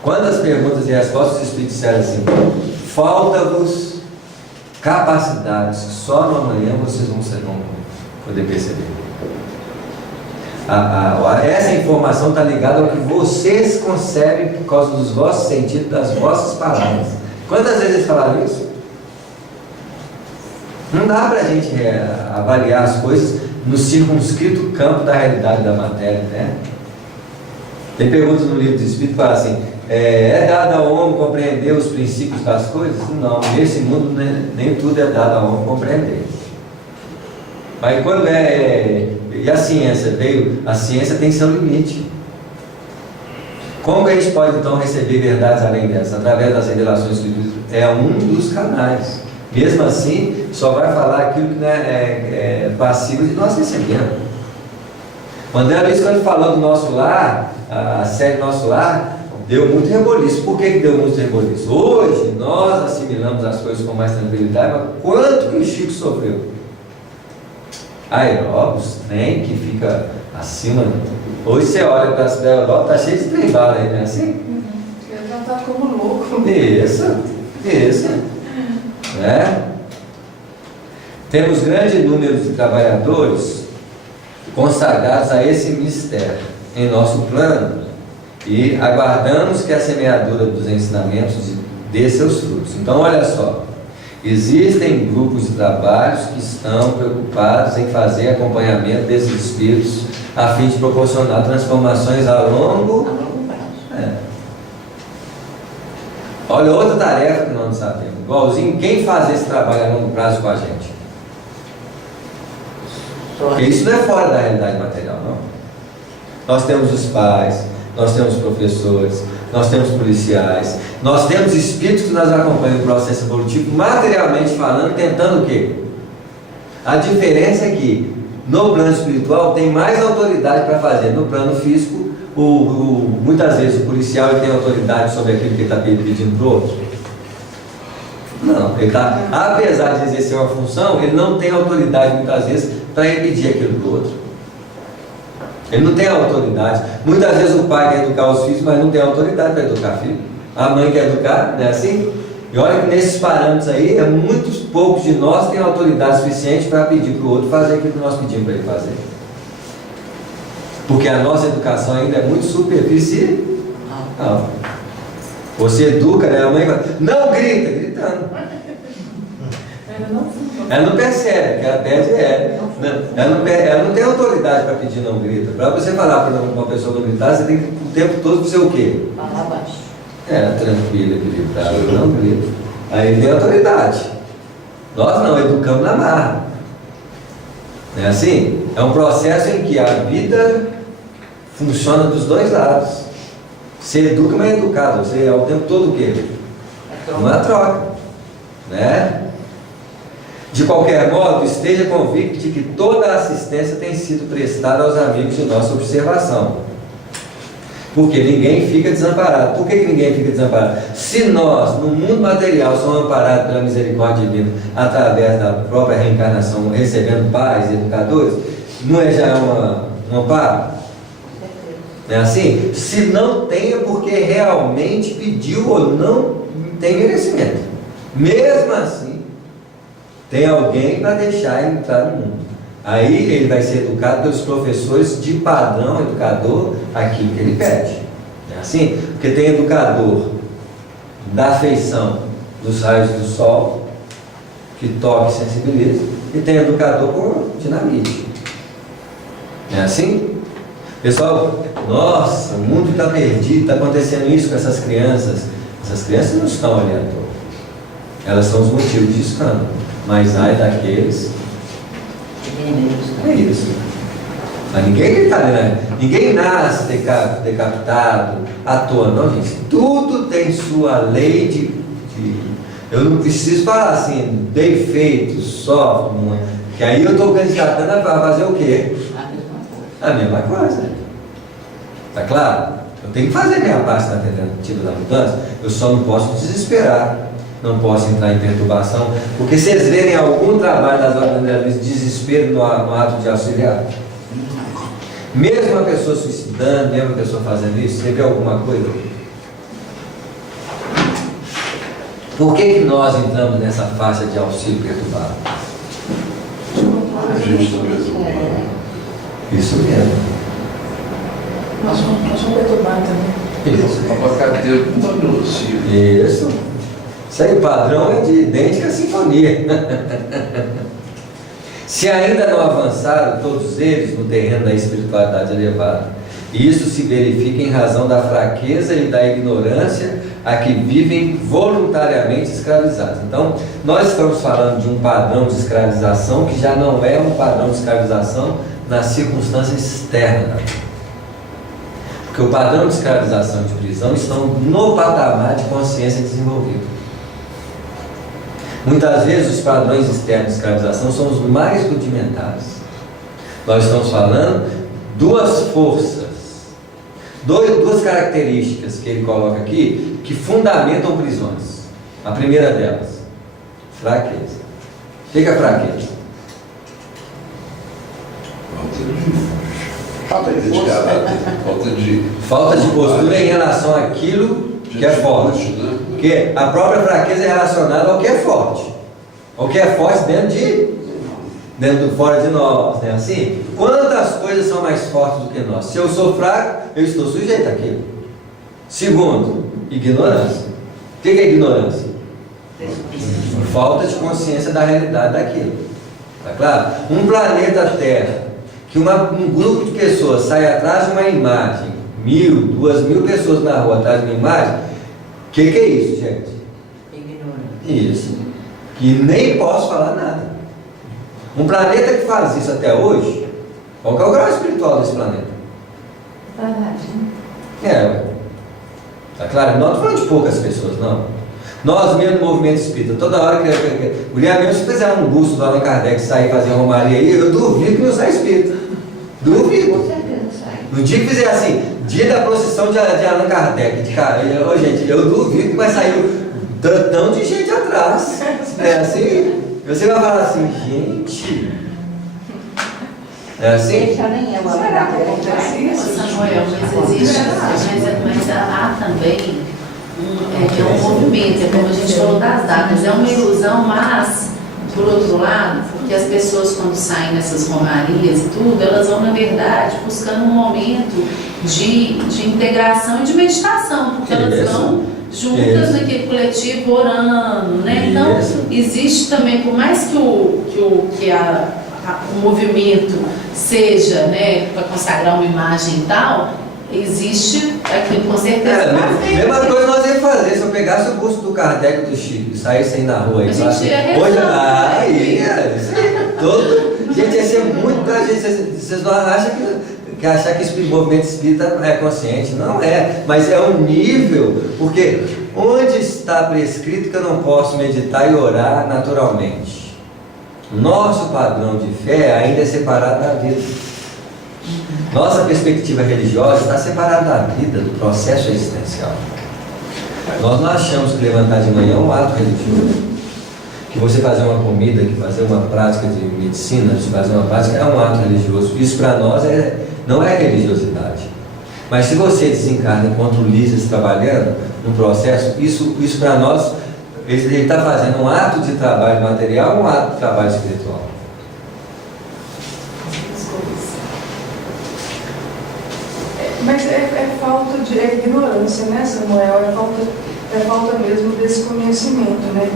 Quantas perguntas e respostas os Espíritos disseram assim? Falta-vos capacidades que só no amanhã vocês vão poder perceber. Essa informação está ligada ao que vocês concebem por causa dos vossos sentidos, das vossas palavras. Quantas vezes eles falaram isso? Não dá para a gente avaliar as coisas no circunscrito campo da realidade da matéria, né? Tem perguntas no livro do Espírito que fala assim, é dado ao homem compreender os princípios das coisas? Não, nesse mundo nem tudo é dado ao homem compreender. Mas quando e a ciência veio, a ciência tem seu limite. Como que a gente pode então receber verdades além dessa? Através das revelações espirituais. É um dos canais. Mesmo assim, só vai falar aquilo que é passível de nós recebermos. O André Luiz, quando falou do Nosso Lar, a série Nosso Lar, deu muito reboliço. Por que deu muito reboliço? Hoje nós assimilamos as coisas com mais tranquilidade, mas quanto que o Chico sofreu? Aeróbus, trem que fica acima. Hoje você olha para as Europa, está cheio de trem bala aí, não é assim? Ele já está como louco. Isso. Temos grande número de trabalhadores consagrados a esse mistério em nosso plano e aguardamos que a semeadura dos ensinamentos dê seus frutos. Então, olha só. Existem grupos de trabalhos que estão preocupados em fazer acompanhamento desses espíritos a fim de proporcionar transformações a longo prazo. Olha outra tarefa que nós não sabemos. Igualzinho, quem faz esse trabalho a longo prazo com a gente? Porque isso não é fora da realidade material, não. Nós temos os pais, nós temos professores, nós temos policiais, nós temos espíritos que nos acompanham no processo evolutivo, materialmente falando, tentando o quê? A diferença é que no plano espiritual tem mais autoridade para fazer. No plano físico, muitas vezes o policial tem autoridade sobre aquilo que ele está pedindo para o outro. Não, ele tá, apesar de exercer uma função, ele não tem autoridade muitas vezes para impedir aquilo do outro. Ele não tem autoridade. Muitas vezes o pai quer educar os filhos, mas não tem autoridade para educar filho. A mãe quer educar, não é assim? E olha que nesses parâmetros aí, muitos poucos de nós têm autoridade suficiente para pedir para o outro fazer aquilo que nós pedimos para ele fazer. Porque a nossa educação ainda é muito superficial. Você educa, né? A mãe fala, não grita, gritando. Ela não percebe, que ela pede ela não tem autoridade para pedir não grita. Para você falar para uma pessoa não gritar, você tem que o tempo todo dizer o quê? Falar baixo. Tranquila, equilibrada, não grita. Aí ele tem autoridade. Nós não, educamos na marra. Não é assim? É um processo em que a vida funciona dos dois lados. Você educa, mas é educado. Você é o tempo todo o quê? Uma troca. Né? De qualquer modo, esteja convicto de que toda a assistência tem sido prestada aos amigos de nossa observação. Porque ninguém fica desamparado. Por que ninguém fica desamparado? Se nós, no mundo material, somos amparados pela misericórdia divina, através da própria reencarnação, recebendo pais e educadores, não é já um amparo? Não é assim? Se não tem, é porque realmente pediu ou não tem merecimento. Mesmo assim, tem alguém para deixar ele entrar no mundo. Aí ele vai ser educado pelos professores de padrão educador, aquilo que ele pede. É assim? Porque tem educador da afeição dos raios do sol, que toca e sensibiliza, e tem educador por dinamite. É assim? Pessoal, nossa, o mundo está perdido, está acontecendo isso com essas crianças. Essas crianças não estão ali à toa. Elas são os motivos de escândalo. Mas ai daqueles. É isso. Mas ninguém está, né? Ninguém nasce decapitado à toa, não, gente. Tudo tem sua lei de eu não preciso falar assim, defeito, sofre, que aí eu estou candidatando a fazer o quê? A mesma coisa. Tá claro? Eu tenho que fazer minha parte na tentativa da mudança. Eu só não posso desesperar. Não posso entrar em perturbação. Porque vocês verem algum trabalho das ordens de desespero no ato de auxiliar. Mesmo uma pessoa suicidando, mesmo uma pessoa fazendo isso, você vê alguma coisa? Por que nós entramos nessa faixa de auxílio perturbado? Isso mesmo. Nós vamos perturbar também. Isso. Abacateiro com auxílio. Isso. Isso aí, o padrão é de idêntica sinfonia. Se ainda não avançaram todos eles no terreno da espiritualidade elevada, isso se verifica em razão da fraqueza e da ignorância a que vivem voluntariamente escravizados. Então, nós estamos falando de um padrão de escravização que já não é um padrão de escravização nas circunstâncias externas da vida. Porque o padrão de escravização e de prisão estão no patamar de consciência desenvolvida. Muitas vezes os padrões externos de escravização são os mais rudimentares. Nós estamos falando duas forças, duas características que ele coloca aqui, que fundamentam prisões. A primeira delas, fraqueza. O que é fraqueza? Falta de postura em relação àquilo que é forte. Porque a própria fraqueza é relacionada ao que é forte. Ao que é forte dentro do fora de nós, né? Assim, quantas coisas são mais fortes do que nós? Se eu sou fraco, eu estou sujeito àquilo. Segundo, ignorância. O que é ignorância? Falta de consciência da realidade daquilo. Tá claro? Um planeta Terra, que um grupo de pessoas sai atrás de uma imagem, 1.000, 2.000 pessoas na rua atrás de uma imagem, o que é isso, gente? Ignorância. Isso. Que nem posso falar nada. Um planeta que faz isso até hoje, qual que é o grau espiritual desse planeta? Tá claro? Não estou falando de poucas pessoas, não. Nós mesmo no movimento espírita, toda hora que mulher mesmo, se fizer um busto do Allan Kardec sair fazer romaria aí, eu duvido que não sai espírita. Duvido. Com certeza sai. No dia que fizer assim, dia da procissão de Allan Kardec, de cara, gente, eu duvido que vai sair tantão de gente atrás. É assim? Você vai falar assim, gente. É assim? Ele já nem é uma Será que acontece isso? Samuel, mas existe, mas há também um movimento, é como a gente falou das datas, é uma ilusão, mas, por outro lado, porque as pessoas quando saem nessas romarias e tudo, elas vão, na verdade, buscando um momento de integração e de meditação, porque elas vão juntas naquele coletivo orando, né? Então, existe também, por mais que o movimento seja, né, para consagrar uma imagem e tal, existe aquilo com certeza. Mesma coisa nós íamos fazer, se eu pegasse o curso do Kardec e do Chico e saísse aí na rua e A gente ia rezar. Hoje, gente, ia ser muito. Vocês não acham que achar que esse movimento espírita é consciente? Não é, mas é um nível, porque onde está prescrito que eu não posso meditar e orar naturalmente? Nosso padrão de fé ainda é separado da vida. Nossa perspectiva religiosa está separada da vida, do processo existencial. Nós não achamos que levantar de manhã é um ato religioso, que você fazer uma comida, que fazer uma prática de medicina, de fazer uma prática é um ato religioso. Isso para nós não é religiosidade. Mas se você desencarna enquanto Ulisses trabalhando no processo, isso para nós, ele está fazendo um ato de trabalho material ou um ato de trabalho espiritual? Mas é falta de ignorância, né, Samuel? É falta mesmo desse conhecimento, né?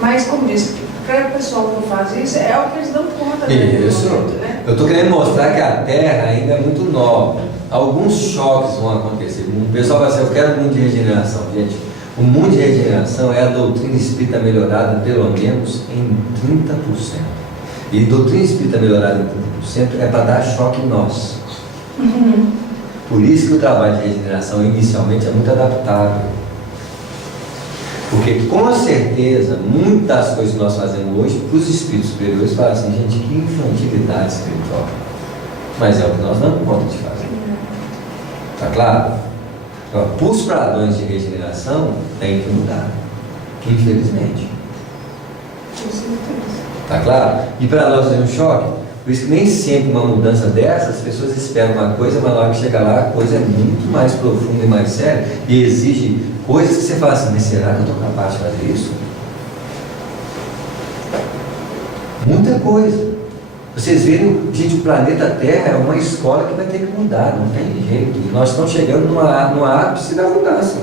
Mas, como disse, para o pessoal que não faz isso, é o que eles dão conta naquele momento, né? Eu estou querendo mostrar que a Terra ainda é muito nova. Alguns choques vão acontecer. O pessoal vai dizer, eu quero um mundo de regeneração. Gente, o mundo de regeneração é a doutrina espírita melhorada pelo menos em 30%. E doutrina espírita melhorada em 30% é para dar choque em nós. Por isso que o trabalho de regeneração inicialmente é muito adaptável. Porque com certeza muitas coisas que nós fazemos hoje para os espíritos superiores falam assim, gente, que infantilidade espiritual. Mas é o que nós damos conta de fazer. Está claro? Então, para os padrões de regeneração tem que mudar. Infelizmente. Está claro? E para nós é um choque. Por isso que nem sempre uma mudança dessa, as pessoas esperam uma coisa, mas na hora que chega lá, a coisa é muito mais profunda e mais séria e exige coisas que você fala assim, mas será que eu estou capaz de fazer isso? Muita coisa. Vocês viram, gente, o planeta Terra é uma escola que vai ter que mudar, não tem jeito. E nós estamos chegando no ápice da mudança.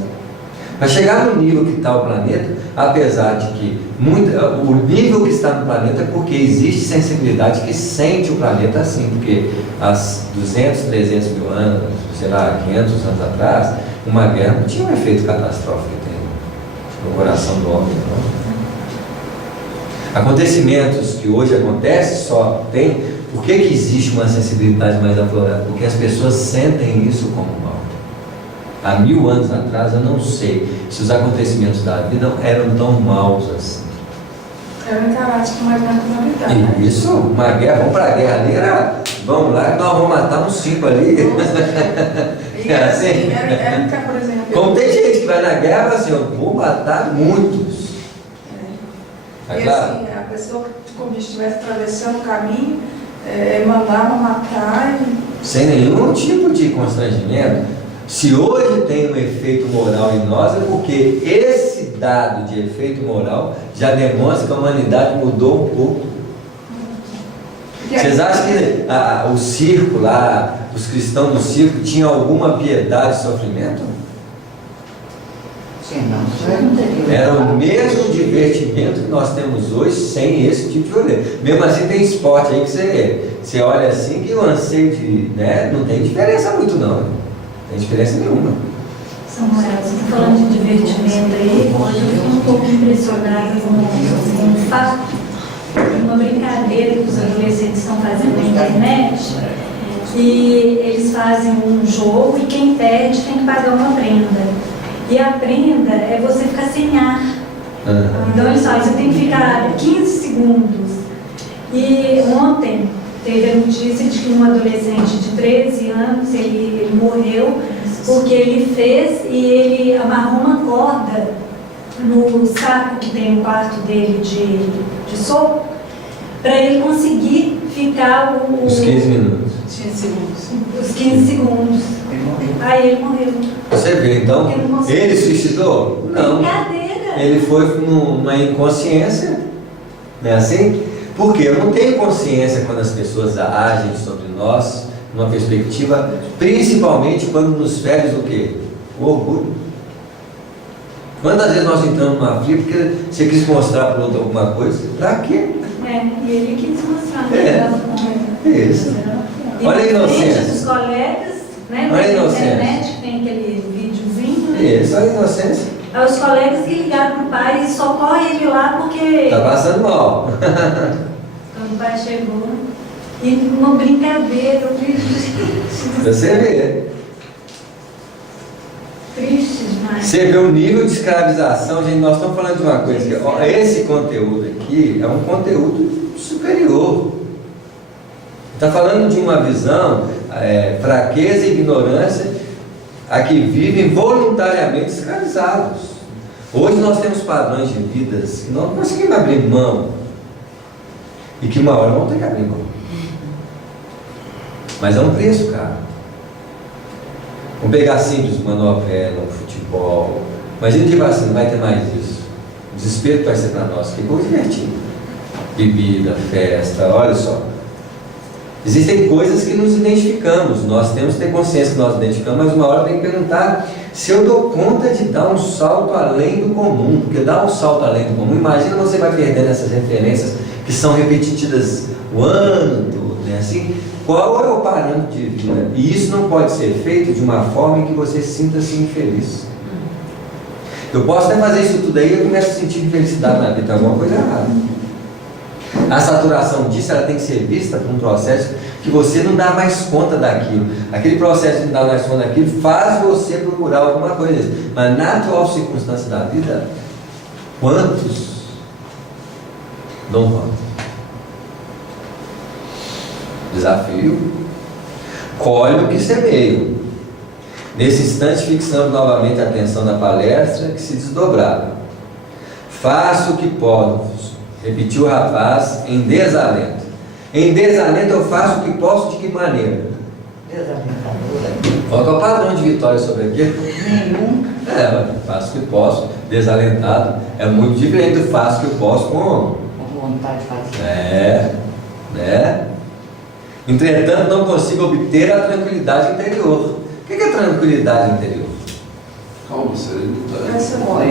Vai chegar no nível que está o planeta, apesar de que o nível que está no planeta é porque existe sensibilidade que sente o planeta assim, porque há 200, 300 mil anos, sei lá, 500 anos atrás, uma guerra não tinha um efeito catastrófico que tem no coração do homem. Não. Acontecimentos que hoje acontecem só tem. Por que existe uma sensibilidade mais aflorada? Porque as pessoas sentem isso como mal. Há 1000 anos atrás, eu não sei se os acontecimentos da vida eram tão maus assim. Eram encarados com mais naturalidade. Né? Isso, uma guerra, vamos para a guerra ali, vamos lá, nós vamos matar uns 5 ali. E assim, era, por exemplo... Como tem gente que vai na guerra e fala assim, eu vou matar muitos. E assim, a pessoa como se estivesse atravessando o caminho, mandava matar e... Sem nenhum tipo de constrangimento. Se hoje tem um efeito moral em nós, é porque esse dado de efeito moral já demonstra que a humanidade mudou um pouco. Vocês acham que o circo lá, os cristãos do circo, tinham alguma piedade e sofrimento? Sim, não. Era o mesmo divertimento que nós temos hoje sem esse tipo de violência. Mesmo assim tem esporte aí que você olha assim que o anseio de... Né, não tem diferença muito não. Não tem diferença nenhuma. Samuel, você está falando de divertimento aí, hoje eu fico um pouco impressionada com um fato, uma brincadeira que os adolescentes estão fazendo na internet, e eles fazem um jogo e quem perde tem que pagar uma prenda. E a prenda é você ficar sem ar. Então eles falam, você tem que ficar 15 segundos. E ontem teve a notícia de que um adolescente de 13 anos, ele morreu porque ele fez e ele amarrou uma corda no saco que tem no quarto dele de soco, para ele conseguir ficar Os 15 minutos. os 15 segundos. Aí ele morreu. Você vê, então, Ele não conseguiu. ele suicidou? Não. Brincadeira. Ele foi numa inconsciência, não é assim? Porque eu não tenho consciência quando as pessoas agem sobre nós, numa perspectiva, principalmente quando nos fere o quê? O orgulho. Quantas vezes nós entramos numa fria porque você quis mostrar para o outro alguma coisa? Pra quê? E ele quis mostrar, né? É isso. E Olha a na frente inocência. dos colegas, né? Olha a Na inocência. internet que tem aquele videozinho, né? Isso, olha a inocência. Aí os colegas que ligaram pro pai e socorre ele lá porque Tá passando mal. quando o pai chegou, e uma brincadeira, Você vê. triste demais. Você vê o nível de escravização, gente, nós estamos falando de uma coisa que, ó, esse conteúdo aqui é um conteúdo superior. Está falando de uma visão, fraqueza e ignorância, a que vivem voluntariamente escravizados. Hoje nós temos padrões de vidas que não conseguimos abrir mão e que uma hora vão ter que abrir mão. Mas é um preço, cara. Vamos pegar simples uma novela, um futebol. Imagina que assim, não vai ter mais isso. O desespero que vai ser para nós, que coisa divertida. Bebida, festa, olha só. Existem coisas que nos identificamos, nós temos que ter consciência que nós nos identificamos, mas uma hora tem que perguntar se eu dou conta de dar um salto além do comum, porque dar um salto além do comum, imagina você vai perdendo essas referências que são repetidas o ano todo, né? Assim, qual é o parâmetro de vida? E isso não pode ser feito de uma forma em que você sinta-se infeliz. Eu posso até fazer isso tudo aí e eu começo a sentir infelicidade na vida, alguma coisa errada. A saturação disso ela tem que ser vista por um processo que você não dá mais conta daquilo. Aquele processo de não dar mais conta daquilo faz você procurar alguma coisa. Mas na atual circunstância da vida, quantos dão conta? Desafio. Colhe o que semeio. Nesse instante fixamos novamente a atenção na palestra que se desdobrava. Faço o que posso, repetiu o rapaz em desalento. Em desalento eu faço o que posso, de que maneira? Qual é o padrão de vitória sobre aquilo? Nenhum. Faço o que posso, desalentado. É muito diferente do faço o que eu posso com vontade de fazer. né? Entretanto, não consigo obter a tranquilidade interior. O que é tranquilidade interior? Calma, serenidade. Essa é boa.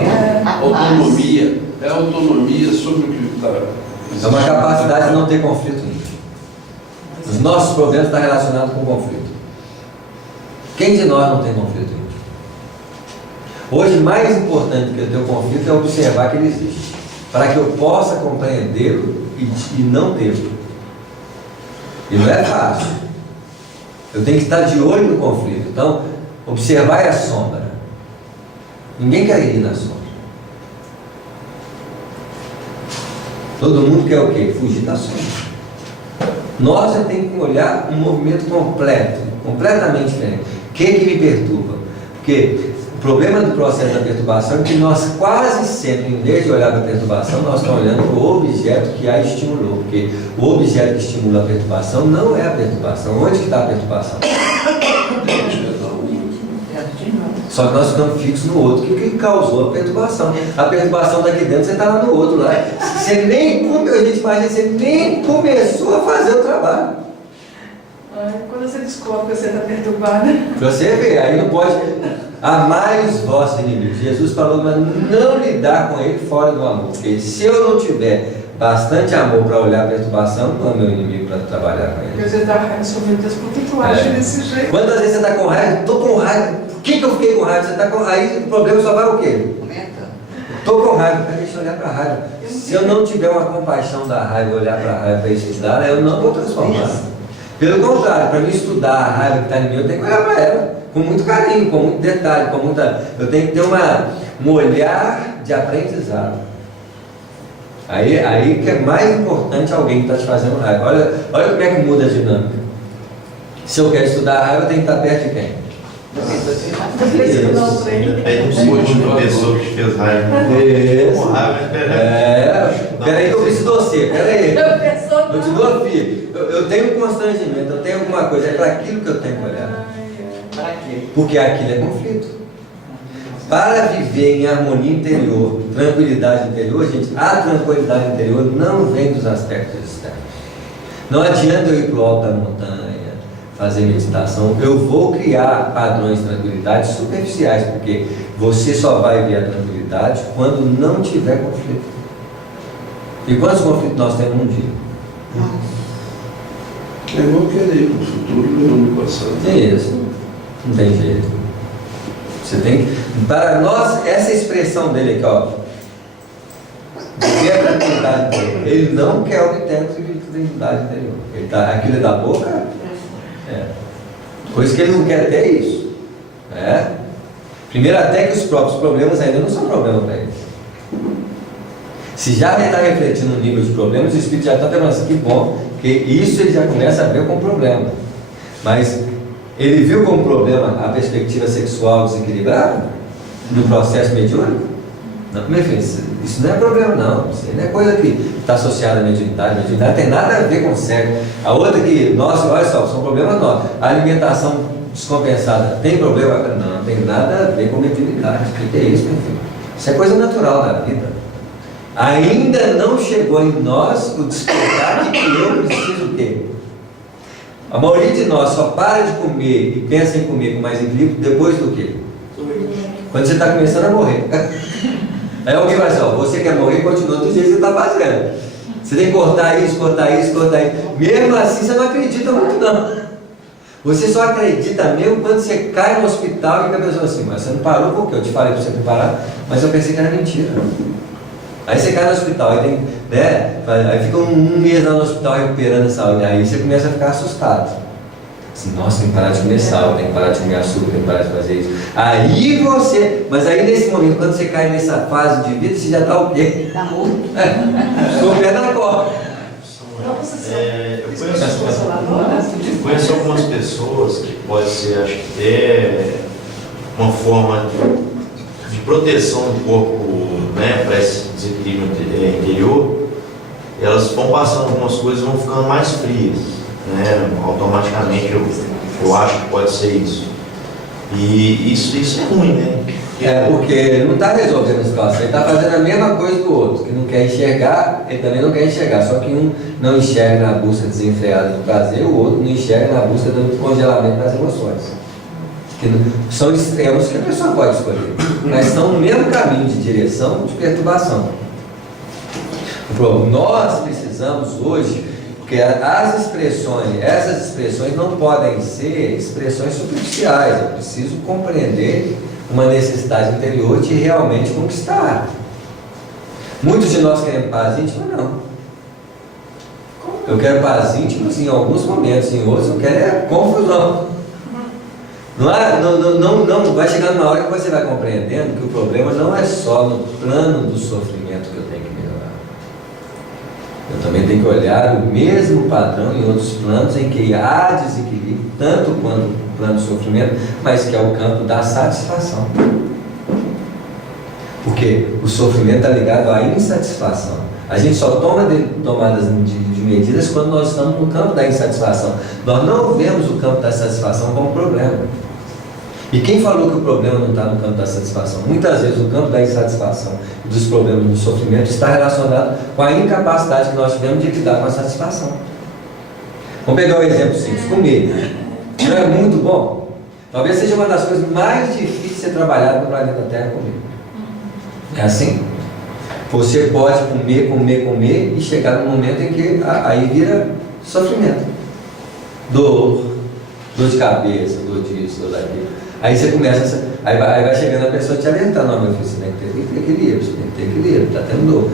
Autonomia. É autonomia sobre o que está. É uma capacidade de não ter conflito íntimo. Os nossos problemas estão relacionados com conflito. Quem de nós não tem conflito íntimo? Hoje, mais importante que o teu conflito é observar que ele existe, para que eu possa compreendê-lo e não tê-lo. E não é fácil. Eu tenho que estar de olho no conflito. Então, observar é a sombra. Ninguém quer ir na sombra. Todo mundo quer o quê? Fugir da sombra. Nós já temos que olhar um movimento completo, completamente diferente. O que me perturba? Porque o problema do processo da perturbação é que nós quase sempre, em vez de olhar para a perturbação, nós estamos olhando para o objeto que a estimulou. Porque o objeto que estimula a perturbação não é a perturbação. Onde que está a perturbação? Só que nós ficamos fixos no outro que causou a perturbação. A perturbação daqui dentro, você está lá no outro lá. Você nem você nem começou a fazer o trabalho. Quando você descobre que você está perturbada. Você vê, aí não pode amar os vossos inimigos. Jesus falou, mas não lidar com ele fora do amor. Porque se eu não tiver bastante amor para olhar a perturbação, não é meu inimigo para trabalhar com ele. Porque você está raiva sobre Deus, por que tu acha desse jeito? Quantas vezes você está com raiva? Estou com raiva. Por que eu fiquei com raiva? Você está com raiva. Aí o problema só vai o quê? Estou com raiva. Deixa eu olhar para a raiva. Se eu não tiver uma compaixão da raiva, olhar para a raiva para estudar, eu não vou transformar. Pelo contrário, para mim estudar a raiva que está em mim, eu tenho que olhar para ela com muito carinho, com muito detalhe, eu tenho que ter um olhar de aprendizado. Aí que é mais importante alguém que está te fazendo raiva. Olha como é que muda a dinâmica. Se eu quero estudar a raiva, eu tenho que estar perto de quem? Pede um segundo pra pessoa que fez raiva. Isso. Com raiva, Peraí que eu preciso de você, peraí. Eu te dou filho. Eu tenho um constrangimento, eu tenho alguma coisa, é para aquilo que eu tenho que olhar. Para quê? Porque aquilo é conflito. Para viver em harmonia interior, tranquilidade interior, gente, a tranquilidade interior não vem dos aspectos externos. Não adianta eu ir para o alto da montanha, fazer meditação, eu vou criar padrões de tranquilidade superficiais, porque você só vai ver a tranquilidade quando não tiver conflito. E quantos conflitos nós temos num dia? É igual querer o futuro e o passado. É isso, não tem jeito. Você tem, para nós, essa expressão dele aqui, ó, viver a tranquilidade interior. Ele não quer obter a tranquilidade interior. Ele tá, aquilo é da boca, coisa que ele não quer ter é isso. Primeiro, até que os próprios problemas ainda não são problema para ele. Se já ele está refletindo no nível de problemas, o espírito já está pensando assim, que bom, que isso ele já começa a ver como problema. Mas ele viu como problema a perspectiva sexual desequilibrada no processo mediúnico? Não, meu filho, isso não é problema não, isso não é coisa que está associada à mediunidade. A mediunidade tem nada a ver com sexo. A outra que, nossa, olha só, são problemas nossos. A alimentação descompensada tem problema? Não, tem nada a ver com mediunidade. O que é isso, meu filho? Isso é coisa natural da vida. Ainda não chegou em nós o despertar de que eu preciso ter. A maioria de nós só para de comer e pensa em comer com mais equilíbrio depois do quê? Quando você está começando a morrer. Aí alguém vai dizer, ó, você quer morrer, continua do jeito que você está fazendo. Você tem que cortar isso, cortar isso, cortar isso. Mesmo assim você não acredita muito não. Você só acredita mesmo quando você cai no hospital e que a pessoa assim, mas você não parou por quê? Eu te falei para você não parar, mas eu pensei que era mentira. Aí você cai no hospital, aí, tem, né, aí fica um mês lá no hospital recuperando a saúde, aí você começa a ficar assustado. Assim, nossa, tem que parar de comer sal, tem que parar de comer açúcar, tem que parar de fazer isso. Aí você, mas aí nesse momento, quando você cai nessa fase de vida, você já está o quê? Está morto. Com o pé na corda. Eu conheço algumas pessoas que pode ser, acho que até uma forma de proteção do corpo, né, para esse desequilíbrio interior. Elas vão passando algumas coisas e vão ficando mais frias, né? Automaticamente eu acho que pode ser isso. E isso é ruim, né? Porque ele não está resolvendo a situação, ele está fazendo a mesma coisa que o outro, que não quer enxergar, ele também não quer enxergar, só que um não enxerga na busca desenfreada do prazer, o outro não enxerga na busca do congelamento das emoções. Que são extremos que a pessoa pode escolher, mas estão no mesmo caminho de direção de perturbação. Nós precisamos hoje, porque essas expressões não podem ser expressões superficiais, eu preciso compreender uma necessidade interior de realmente conquistar. Muitos de nós querem paz íntima, não. Eu quero paz íntima em alguns momentos, em outros eu quero é confusão. Não vai chegar numa hora que você vai compreendendo que o problema não é só no plano do sofrimento que eu tenho que melhorar. Eu também tenho que olhar o mesmo padrão em outros planos em que há desequilíbrio, tanto quanto o plano do sofrimento, mas que é o campo da satisfação. Porque o sofrimento está ligado à insatisfação. A gente só toma tomadas de medidas quando nós estamos no campo da insatisfação. Nós não vemos o campo da satisfação como problema. E quem falou que o problema não está no campo da satisfação? Muitas vezes o campo da insatisfação e dos problemas do sofrimento está relacionado com a incapacidade que nós tivemos de lidar com a satisfação. Vamos pegar um exemplo simples, comer. Não é muito bom? Talvez seja uma das coisas mais difíceis de ser trabalhada no planeta Terra, comer. É assim? Você pode comer e chegar num momento em que aí vira sofrimento. Dor de cabeça, dor disso, dor daquilo. Aí você começa, aí vai chegando a pessoa te alertando, não, meu filho, você tem que ter equilíbrio, você tem que ter equilíbrio, está tendo dor.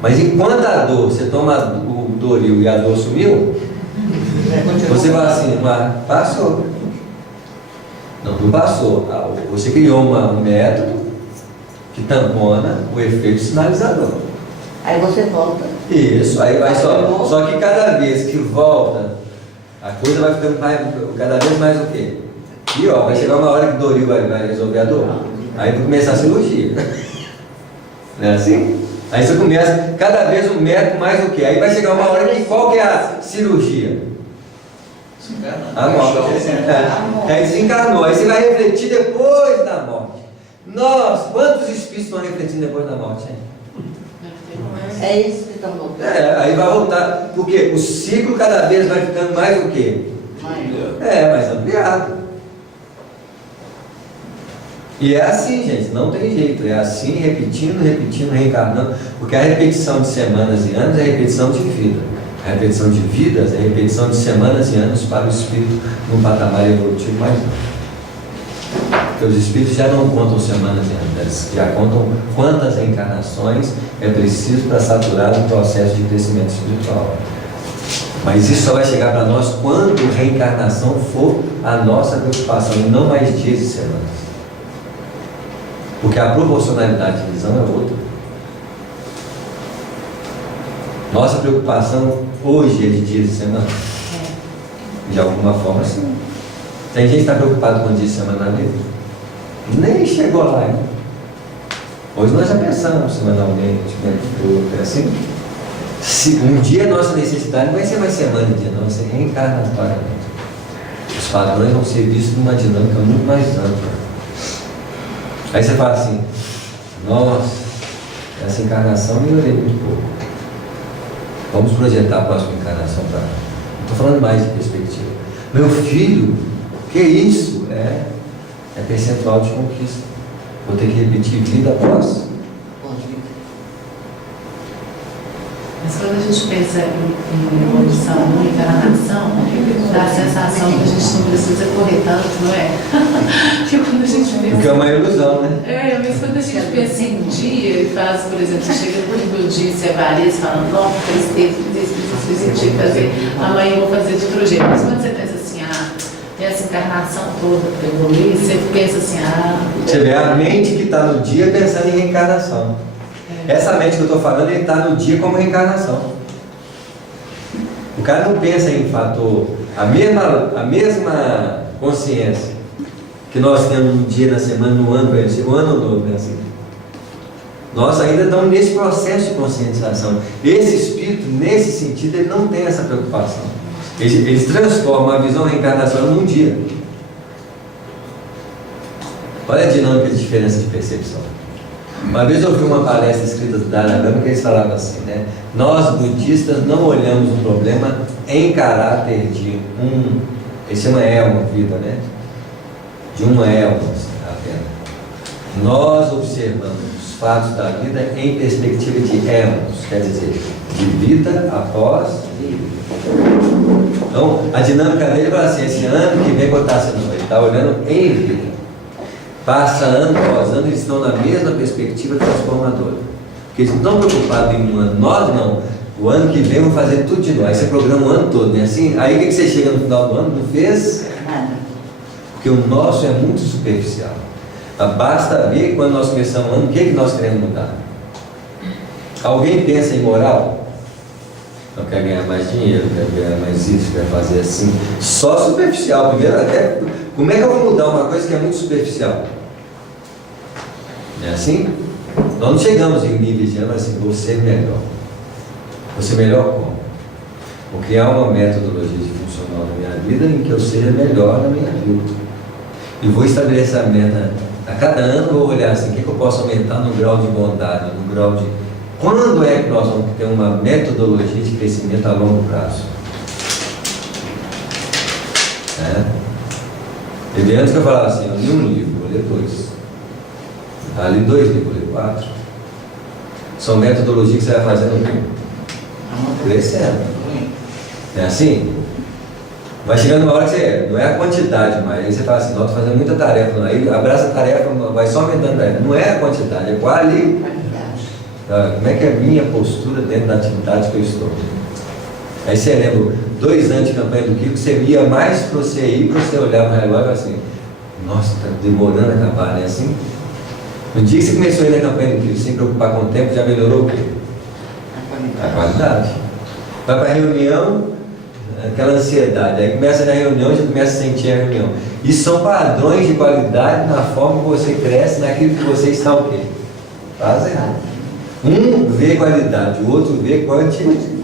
Mas enquanto a dor, você toma o Doril e a dor sumiu, você vai assim, mas passou. Não passou. Você criou um método que tampona o efeito sinalizador. Aí você volta. Isso, aí vai só que cada vez que volta, a coisa vai ficando cada vez mais o quê? E ó, vai chegar uma hora que o Doril vai resolver a dor. Aí vai começar a cirurgia. Não é assim? Aí você começa, cada vez um método mais o quê? Aí vai chegar uma hora que qual que é a cirurgia? A morte. Aí desencarnou. Aí você vai refletir depois da morte. Nós, quantos espíritos estão refletindo depois da morte, hein? É isso que estão voltando. Aí vai voltar. Porque o ciclo cada vez vai ficando mais o quê? Mais ampliado. E é assim, gente, não tem jeito. É assim, repetindo, reencarnando. Porque a repetição de semanas e anos é repetição de vida. A repetição de vidas é repetição de semanas e anos para o espírito num patamar evolutivo mais alto. Porque os espíritos já não contam semanas e anos, eles já contam quantas reencarnações é preciso para saturar o processo de crescimento espiritual. Mas isso só vai chegar para nós quando reencarnação for a nossa preocupação e não mais dias e semanas. Porque a proporcionalidade de visão é outra. Nossa preocupação hoje é de dias e semanas. De alguma forma, sim. Tem gente que está preocupado com dias e semanas mesmo. Nem chegou lá ainda. Hoje nós já pensamos semanalmente, é assim. Se um dia a nossa necessidade não vai ser mais semana e dia, não, vai ser reencarnatoriamente. Os padrões vão ser vistos numa dinâmica muito mais ampla. Aí você fala assim, nossa, essa encarnação melhorei muito pouco. Vamos projetar a próxima encarnação para. Não estou falando mais de perspectiva. Meu filho, que isso? É percentual de conquista. Vou ter que repetir vida após. Mas quando a gente pensa em evolução, em encarnação, dá a sensação que a gente não precisa correr tanto, não é? Porque quando a gente pensa... Porque é uma ilusão, né? Mas quando a gente pensa em dia e faz, por exemplo, chega no fim do dia, você avalia, você fala, não, fez isso, tinha que fazer, amanhã eu vou fazer de outro jeito. Mas quando você pensa assim, essa encarnação toda para evoluir, você pensa assim, Você vê a mente que está no dia pensando em reencarnação. Essa mente que eu estou falando, ele está no dia como reencarnação. O cara não pensa em fator, a mesma consciência que nós temos no dia, na semana, no ano, o ano novo, né? Assim. Nós ainda estamos nesse processo de conscientização. Esse espírito, nesse sentido, ele não tem essa preocupação. Eles transformam a visão reencarnação num dia. Olha a dinâmica de diferença de percepção. Uma vez eu ouvi uma palestra escrita do Dalai Lama que eles falavam assim, né? Nós budistas não olhamos o problema em caráter de ele chama elma, vida, né? De uma elma apenas. Nós observamos os fatos da vida em perspectiva de elmos, quer dizer, de vida após vida. Então, a dinâmica dele fala assim, esse ano que vem botar assim, ele está olhando em vida. Passa ano após ano, eles estão na mesma perspectiva transformadora. Porque eles não estão preocupados em um ano. Nós não. O ano que vem vamos fazer tudo de novo. Aí você programa o ano todo, né? Assim, aí o que você chega no final do ano? Não fez nada. Porque o nosso é muito superficial. Basta ver quando nós começamos o ano, o que nós queremos mudar. Alguém pensa em moral? Eu quero ganhar mais dinheiro, quero ganhar mais isso, quero fazer assim. Só superficial. Primeiro, até como é que eu vou mudar uma coisa que é muito superficial? Não é assim? Nós não chegamos em níveis de assim, vou ser melhor. Vou ser melhor como? Vou criar uma metodologia de funcional na minha vida em que eu seja melhor na minha vida. E vou estabelecer a meta. A cada ano eu vou olhar assim, o que eu posso aumentar no grau de bondade, no grau de... Quando é que nós vamos ter uma metodologia de crescimento a longo prazo? Teve antes que eu falava assim, eu li um livro, vou ler 2. Ali 2 livros, vou ler 4. São metodologias que você vai fazendo o quê? Crescendo. Não é assim? Vai chegando uma hora que você, não é a quantidade mais, aí você fala assim, não, estou fazendo muita tarefa, aí abraça a tarefa, vai só aumentando a tarefa. Não é a quantidade, é qualidade. Como é que é a minha postura dentro da atividade que eu estou? Aí você lembra, 2 anos de campanha do Kiko, você via mais para você ir, para você olhar para o relógio assim, nossa, está demorando a acabar, né? Assim, no dia que você começou a ir na campanha do Kiko, sem preocupar com o tempo, já melhorou o quê? A qualidade. Vai para a reunião, aquela ansiedade. Aí começa na reunião, já começa a sentir a reunião. Isso são padrões de qualidade na forma que você cresce, naquilo que você está o quê? Fazendo. Um vê qualidade, o outro vê quantidade.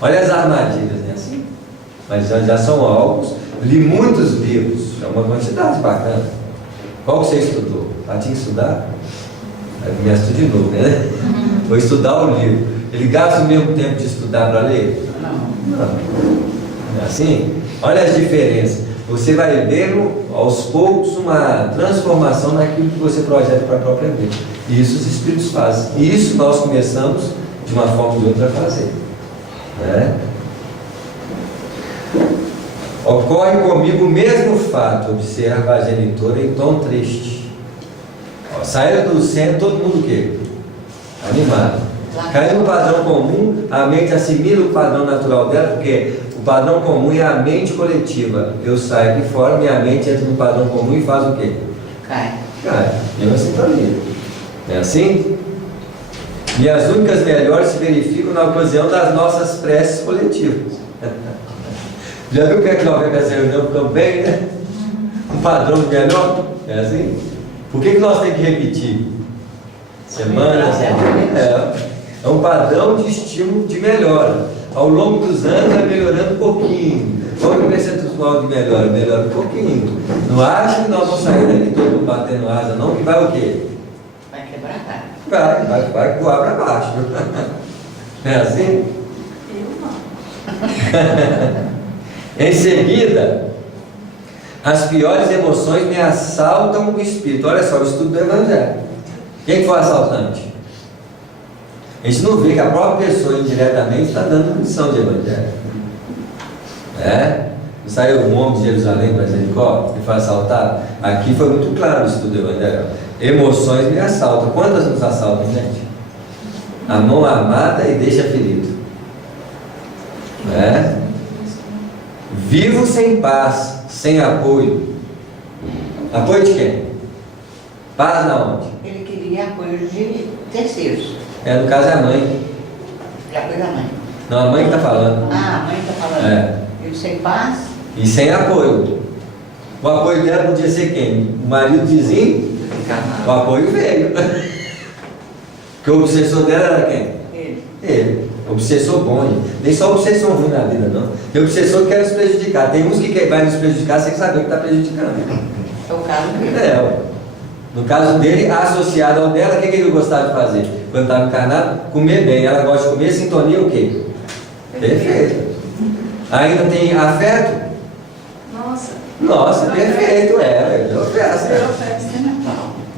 Olha as armadilhas, né? Assim? Mas já são alvos. Li muitos livros, é uma quantidade bacana. Qual que você estudou? Tinha que estudar? Aí começa tudo de novo, né? Vou estudar o livro. Ele gasta o mesmo tempo de estudar para ler? Não. Não é assim? Olha as diferenças. Você vai vendo aos poucos uma transformação naquilo que você projeta para a própria vida. E isso os Espíritos fazem. E isso nós começamos de uma forma ou de outra a fazer. Né? Ocorre comigo o mesmo fato, observa a genitora em tom triste. Saíram do centro, todo mundo o quê? Animado. Caiu no padrão comum, a mente assimila o padrão natural dela, porque o padrão comum é a mente coletiva. Eu saio aqui fora, minha mente entra no padrão comum e faz o quê? Cai. Mesma sintonia. Não é assim? E as únicas melhores se verificam na ocasião das nossas preces coletivas. Já viu o que é que nós vemos essa reunião? Ficamos bem, né? Um padrão de melhor? É assim? Por que nós temos que repetir? Semana. É um padrão de estímulo de melhora. Ao longo dos anos vai melhorando um pouquinho. Qual é o percentual de melhora? Melhora um pouquinho. Não acha que nós vamos sair daqui todo mundo batendo asa, não? Que vai o quê? Vai quebrar. Vai voar para baixo. É assim? Em seguida, as piores emoções me assaltam o espírito. Olha só, o estudo do Evangelho. Quem foi o assaltante? A gente não vê que a própria pessoa indiretamente está dando lição de Evangelho. Não saiu um homem de Jerusalém para Jericó e foi assaltado? Aqui foi muito claro o estudo do Evangelho. Emoções me assaltam. Quantas nos assaltam, gente? A mão amada e deixa ferido. Vivo sem paz, sem apoio. Apoio de quem? Paz na onde? Ele queria apoio de terceiros. No caso é a mãe. De apoio da mãe. Não, a mãe que está falando. A mãe está falando. Ele sem paz. E sem apoio. O apoio dela podia ser quem? O marido vizinho? O apoio veio. Porque o obsessor dela era quem? Ele. Obsessor bom. Nem só obsessor ruim na vida, não. Tem obsessor que quer nos prejudicar. Tem uns que vai nos prejudicar sem saber que está prejudicando. É o caso dele. No caso dele, associado ao dela, o que ele gostava de fazer? Quando estava encarnado, comer bem. Ela gosta de comer, sintonia o quê? Perfeito. Ainda tem afeto? Nossa, perfeito. Deu festa.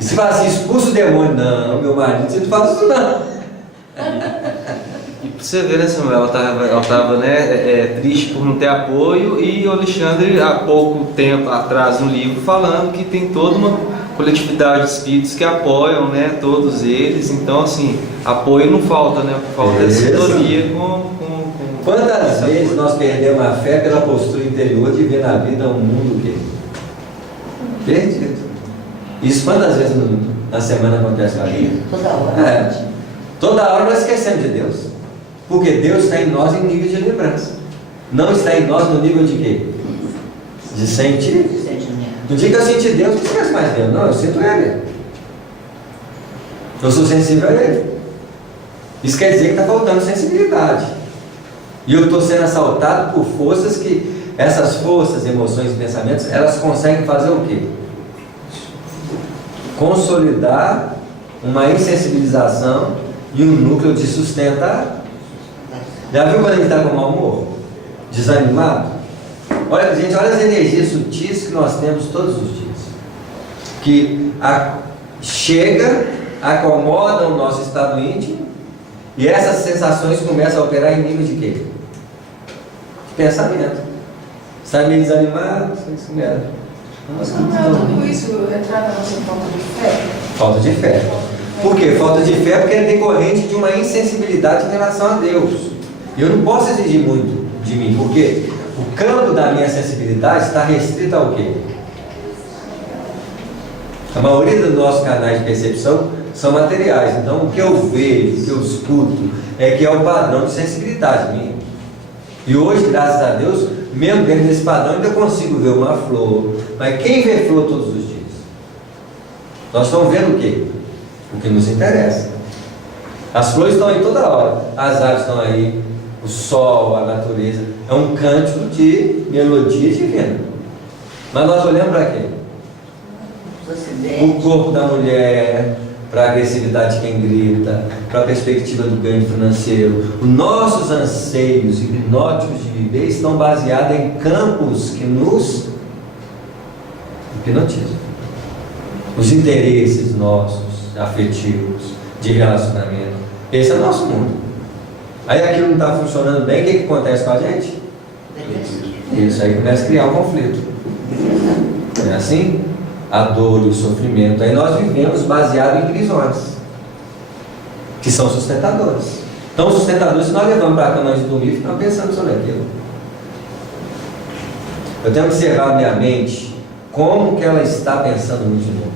E se fala assim, expulsa o demônio? Não, meu marido, você não faz isso não. E pra você ver, né, Samuel, ela estava triste por não ter apoio, e o Alexandre, há pouco tempo atrás, no livro, falando que tem toda uma coletividade de espíritos que apoiam, né, todos eles. Então, assim, apoio não falta, né? Falta sintonia com Quantas vezes nós perdemos a fé pela postura interior de ver na vida um mundo que perdido? Isso quantas vezes na semana acontece com a gente? Toda hora. Toda hora nós esquecemos de Deus. Porque Deus está em nós em nível de lembrança. Não está em nós no nível de quê? De sentir. No dia que eu senti Deus, não esqueço mais Deus. Não, eu sinto Ele. Eu sou sensível a Ele. Isso quer dizer que está faltando sensibilidade. E eu estou sendo assaltado por forças que, essas forças, emoções e pensamentos, elas conseguem fazer o quê? Consolidar uma insensibilização e um núcleo de sustentar. Já viu quando a gente está com mau humor? Desanimado? Olha, gente, olha as energias sutis que nós temos todos os dias. Que chega, acomoda o nosso estado íntimo, e essas sensações começam a operar em nível de quê? De pensamento. Está meio desanimado? Mas não é tudo isso entrar na nossa falta de fé? Falta de fé. Por quê? Falta de fé porque é decorrente de uma insensibilidade em relação a Deus. E eu não posso exigir muito de mim, porque o campo da minha sensibilidade está restrito ao quê? A maioria dos nossos canais de percepção são materiais. Então, o que eu vejo, o que eu escuto, é que é o padrão de sensibilidade minha. E hoje, graças a Deus, mesmo dentro desse padrão, ainda consigo ver uma flor. Mas quem vê flor todos os dias? Nós estamos vendo o quê? O que nos interessa. As flores estão aí toda hora, as aves estão aí, o sol, a natureza. É um cântico de melodia divina. Mas nós olhamos para quê? O corpo da mulher, para a agressividade de quem grita, para a perspectiva do ganho financeiro. Os nossos anseios hipnóticos de viver estão baseados em campos que nos hipnotizam. Os interesses nossos, afetivos, de relacionamento. Esse é o nosso mundo. Aí aquilo não está funcionando bem, o que acontece com a gente? Isso aí começa a criar um conflito. Não é assim? A dor e o sofrimento. Aí nós vivemos baseado em prisões, que são sustentadoras. Então, os sustentadores, se nós levamos para a cama antes de dormir, ficamos pensando sobre aquilo. Eu tenho que observar minha mente, como que ela está pensando muito de novo.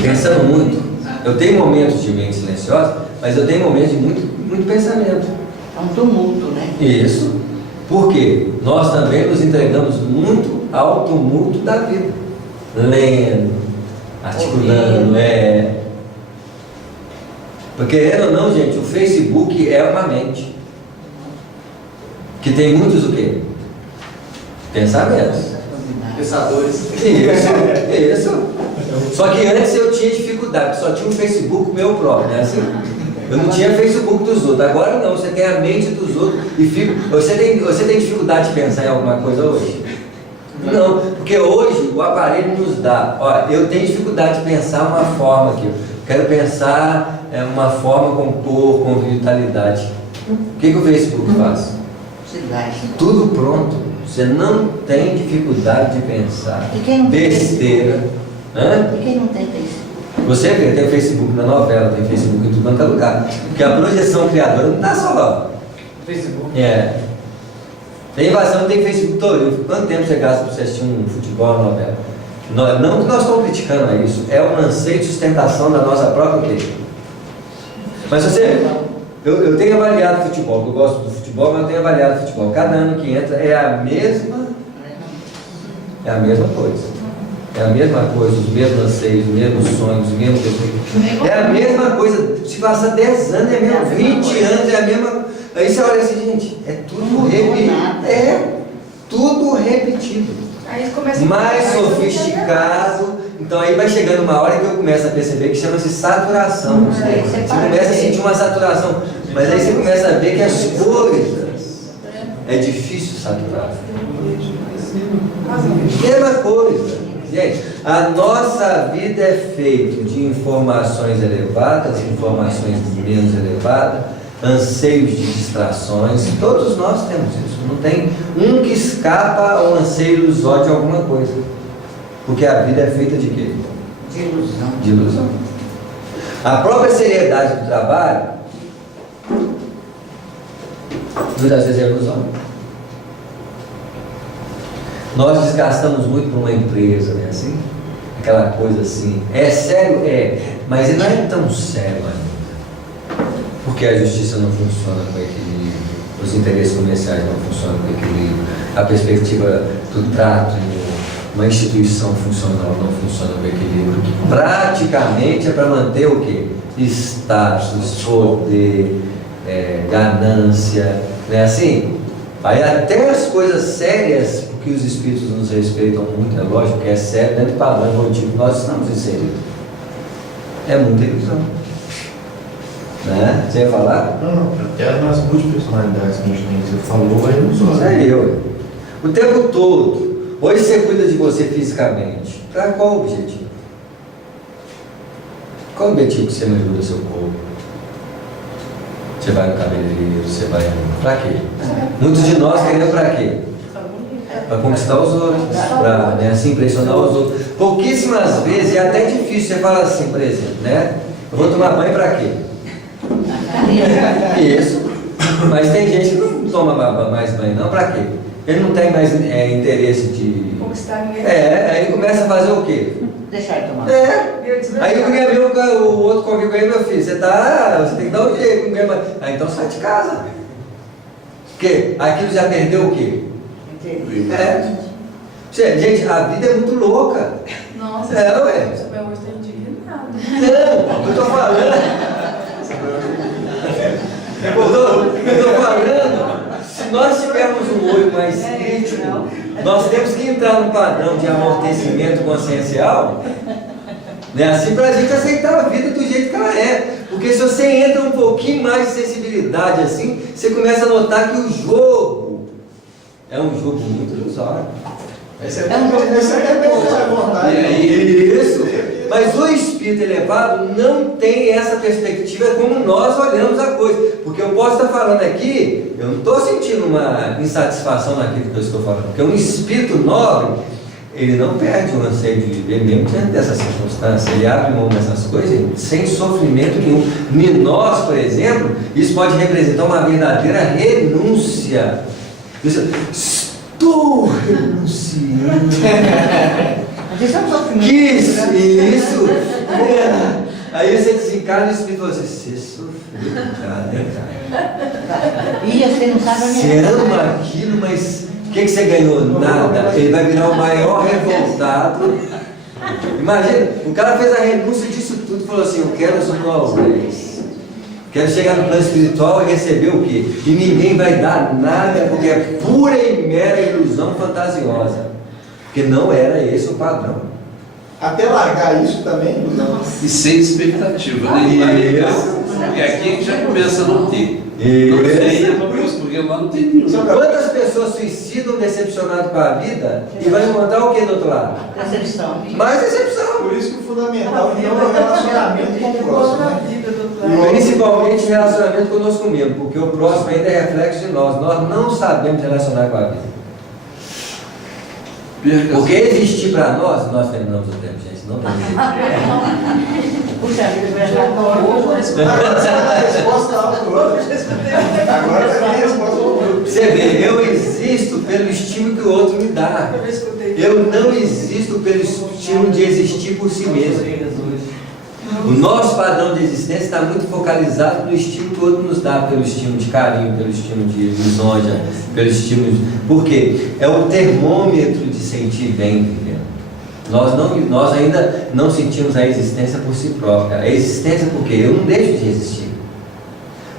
Pensando muito. Eu tenho momentos de mente silenciosa, mas eu tenho momentos de muito pensamento. É um tumulto, né? Isso. Por quê? Nós também nos entregamos muito ao tumulto da vida. Lendo, articulando, Porque, querendo ou não, gente, o Facebook é uma mente. Que tem muitos o quê? Pensamentos. Pensadores. Isso. Só que antes eu tinha dificuldade, só tinha um Facebook meu próprio, né? Assim, eu não tinha Facebook dos outros. Agora não, você tem a mente dos outros e fica. Você tem dificuldade de pensar em alguma coisa hoje? Não, porque hoje o aparelho nos dá. Olha, eu tenho dificuldade de pensar uma forma aqui. Eu quero pensar uma forma com cor, com vitalidade. O que o Facebook faz? Tudo pronto. Você não tem dificuldade de pensar. Besteira. Hã? E quem não tem Facebook? Você vê, tem Facebook na novela, tem Facebook em tudo quanto é lugar. Porque a projeção criadora não está só lá. Facebook. Tem invasão, tem Facebook todo. Quanto tempo você gasta para você assistir um futebol, uma novela? Não que nós estamos criticando a isso, é um anseio de sustentação da nossa própria vida. Mas você, eu tenho avaliado futebol, eu gosto do futebol, mas eu tenho avaliado futebol. Cada ano que entra é a mesma coisa. É a mesma coisa, os mesmos anseios, os mesmos sonhos, os mesmos desejos. É a mesma coisa. Se passar 10 anos, é a mesma, 20 anos, é a mesma. Aí você olha assim, gente, é tudo repetido. É tudo repetido. Aí começa mais sofisticado. Então aí vai chegando uma hora que eu começo a perceber que chama-se saturação. Você começa a sentir uma saturação. Mas aí você começa a ver que as coisas é difícil saturar. Mesma coisa. Gente, a nossa vida é feita de informações elevadas, informações menos elevadas, anseios de distrações. Todos nós temos isso. Não tem um que escapa ao anseio ilusório de alguma coisa. Porque a vida é feita de quê? De ilusão. De ilusão. A própria seriedade do trabalho, muitas vezes é ilusão. Nós desgastamos muito para uma empresa, né? Assim, aquela coisa assim. É sério? É. Mas ele não é tão sério ainda. Porque a justiça não funciona com equilíbrio, os interesses comerciais não funcionam com equilíbrio, a perspectiva do trato em uma instituição funcional não funciona com equilíbrio. Praticamente é para manter o quê? Status, poder, ganância, né? Assim, aí até as coisas sérias, porque os espíritos nos respeitam muito, é lógico que é sério, dentro do padrão evolutivo nós estamos inseridos. É muita ilusão. Né? Você ia falar? Não, até nas multipersonalidades que a gente falou, é ilusório. É eu. O tempo todo. Hoje você cuida de você fisicamente. Para qual objetivo? Qual o objetivo que você melhora o seu corpo? Você vai no cabeleireiro, você vai. Para quê? Muitos de nós queremos para quê? Para conquistar os outros, para, né, assim, impressionar os outros. Pouquíssimas vezes, é até difícil, você fala assim, por exemplo, né? Eu vou tomar banho para quê? Isso. Mas tem gente que não toma mais banho, não, para quê? Ele não tem mais interesse de conquistar ninguém. Aí começa a fazer o quê? Deixar ele tomar. Aí o outro convive com ele, meu filho, você tem que dar um jeito. Então sai de casa. Porque aquilo já perdeu o quê? Gente, a vida é muito louca. Nossa, ué. Samuel hoje está indignado. Não, eu estou falando. Eu estou falando, se nós tivermos um olho mais crítico, nós temos que entrar no padrão de amortecimento consciencial, né? Assim, para a gente aceitar a vida do jeito que ela é. Porque se você entra um pouquinho mais de sensibilidade assim, você começa a notar que o jogo é um jogo muito ilusório. Esse é vontade. Isso. Mas o espírito elevado não tem essa perspectiva como nós olhamos a coisa. Porque eu posso estar falando aqui, eu não estou sentindo uma insatisfação naquilo que eu estou falando. Porque um espírito nobre, ele não perde o anseio de viver, mesmo diante dessas circunstâncias. Ele abre mão dessas coisas sem sofrimento nenhum. Em nós, por exemplo, isso pode representar uma verdadeira renúncia. Estou renunciando. Isso é um sofrimento. Isso. Aí você desencarna e o espírito fala assim, você sofreu, cara. E você não sabe onde Você ama aquilo, mas o que você ganhou? Nada. Ele vai virar o maior revoltado. Imagina, o cara fez a renúncia disso tudo e falou assim, eu quero os móveis. Quero chegar no plano espiritual e receber o quê? E ninguém vai dar nada, porque é pura e mera ilusão fantasiosa. Porque não era esse o padrão. Até largar isso também, não. E sem expectativa, né? Porque aqui a gente já começa a não ter. Não tem, porque lá não tem nenhum. Quantas pessoas suicidam decepcionadas com a vida e vão encontrar o que do outro lado? Decepção. Mais decepção. Por isso que o fundamental então é o relacionamento com o próximo, né? Principalmente relacionamento conosco mesmo, porque o próximo ainda é reflexo de nós. Nós não sabemos relacionar com a vida. Porque existir para nós terminamos o tempo, gente. Não tem jeito. Puxa vida, Agora você vai dar a resposta ao outro. Agora vai ter a resposta ao outro. Você vê, eu existo pelo estímulo que o outro me dá. Eu não existo pelo estímulo de existir por si mesmo. O nosso padrão de existência está muito focalizado no estímulo que o outro nos dá, pelo estímulo de carinho, pelo estímulo de lisonja, pelo estímulo de... Por quê? É o termômetro de sentir bem vivendo. Nós ainda não sentimos a existência por si própria. A existência porque eu não deixo de existir.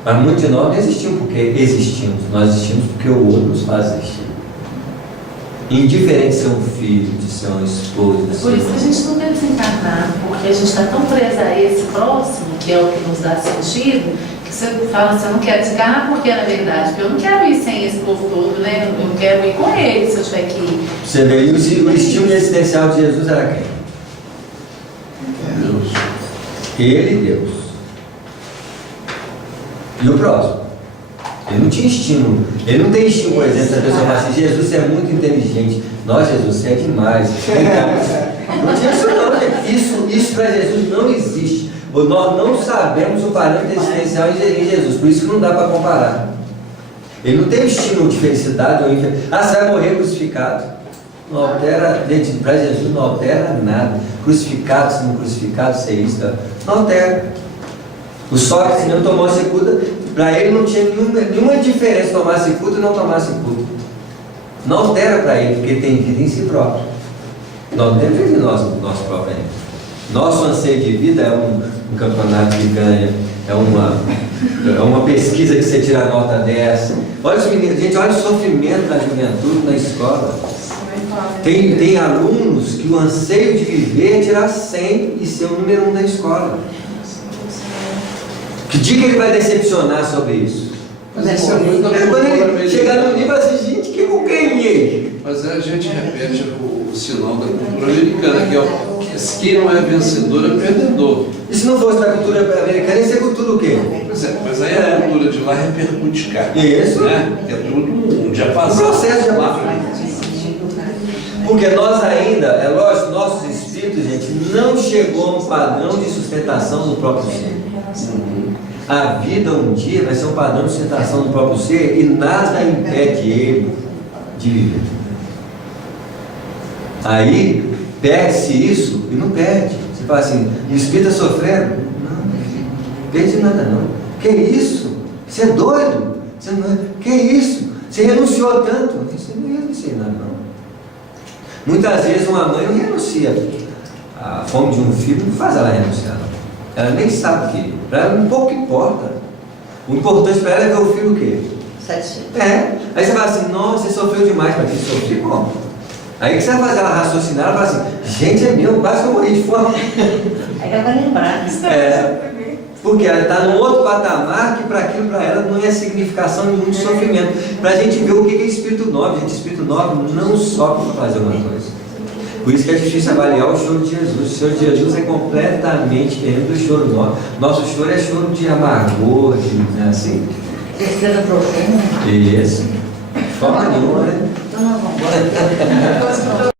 Mas muitos de nós não existimos porque existimos. Nós existimos porque o outro nos faz existir. Indiferente de ser um filho, de ser uma esposa. Por isso que a gente não quer desencarnar, porque a gente está tão preso a esse próximo, que é o que nos dá sentido, que você fala assim, eu não quero desencarnar porque na verdade, porque eu não quero ir sem esse povo todo, né? Eu quero ir com ele se eu tiver que ir. Você vê, e o estímulo existencial de Jesus era quem? Deus. Ele e Deus. E o próximo? Ele não tinha estímulo. Ele não tem estímulo, por exemplo, a pessoa fala assim, Jesus, você é muito inteligente. Nossa, Jesus, você é demais. Não tinha isso não, gente. Isso para Jesus não existe. Nós não sabemos o parâmetro existencial em Jesus, por isso que não dá para comparar. Ele não tem estímulo de felicidade ou infelicidade. Ah, você vai morrer crucificado. Não altera, gente, para Jesus não altera nada. Crucificado, se não crucificado, ser isso, não altera. O Sócrates não tomou a cicuta, para ele não tinha nenhuma diferença tomar cicuta ou não tomar cicuta. Não altera para ele, porque ele tem vida em si próprio. Nós não temos vida em nosso próprio ainda. Nosso anseio de vida é um campeonato que ganha, é uma pesquisa que você tira a nota 10. Olha os meninos, gente, olha o sofrimento da juventude na escola. Tem alunos que o anseio de viver é tirar 100 e ser o número 1 da escola. Que dia que ele vai decepcionar sobre isso? Mas isso é muito quando ele chegar no nível assim, gente, que eu ganhei. Mas a gente repete o sinal da cultura americana, que é quem não é vencedor é perdedor. E se não fosse da cultura americana, ia ser cultura o quê? Pois é, mas aí a cultura de lá repercute cá. Isso. Né? É tudo um diapasão. O processo de lá. Porque nós ainda, é lógico, nossos espíritos, gente, não chegou a um padrão de sustentação do próprio ser. A vida um dia vai ser um padrão de sustentação do próprio ser e nada impede ele de viver. Aí perde-se isso e não perde. Você fala assim, o espírito está sofrendo? Não, não perde nada não. Que isso? Você é doido? Você Que isso? Você renunciou tanto? Você não renunciou nada, não. Muitas vezes uma mãe não renuncia. A fome de um filho não faz ela renunciar. Ela nem sabe o que. Para ela, um pouco importa. O importante para ela é ver o filho o quê? Satisfeito. Aí você fala assim, nossa, você sofreu demais para que sofrer como? Aí que você vai fazer ela raciocinar, ela fala assim, gente, é meu, quase que eu morri de fome. Aí ela vai lembrar. Porque ela está num outro patamar que para aquilo para ela não é significação nenhuma de sofrimento. Para a gente ver o que é espírito nobre. Gente, espírito nobre não sofre para fazer uma coisa. Por isso que é difícil avaliar o choro de Jesus. O choro de Jesus é completamente diferente do choro nosso. Nosso choro é choro de amargor, de assim. Tristeza profunda. Isso. De forma nenhuma, né? Então nós vamos embora.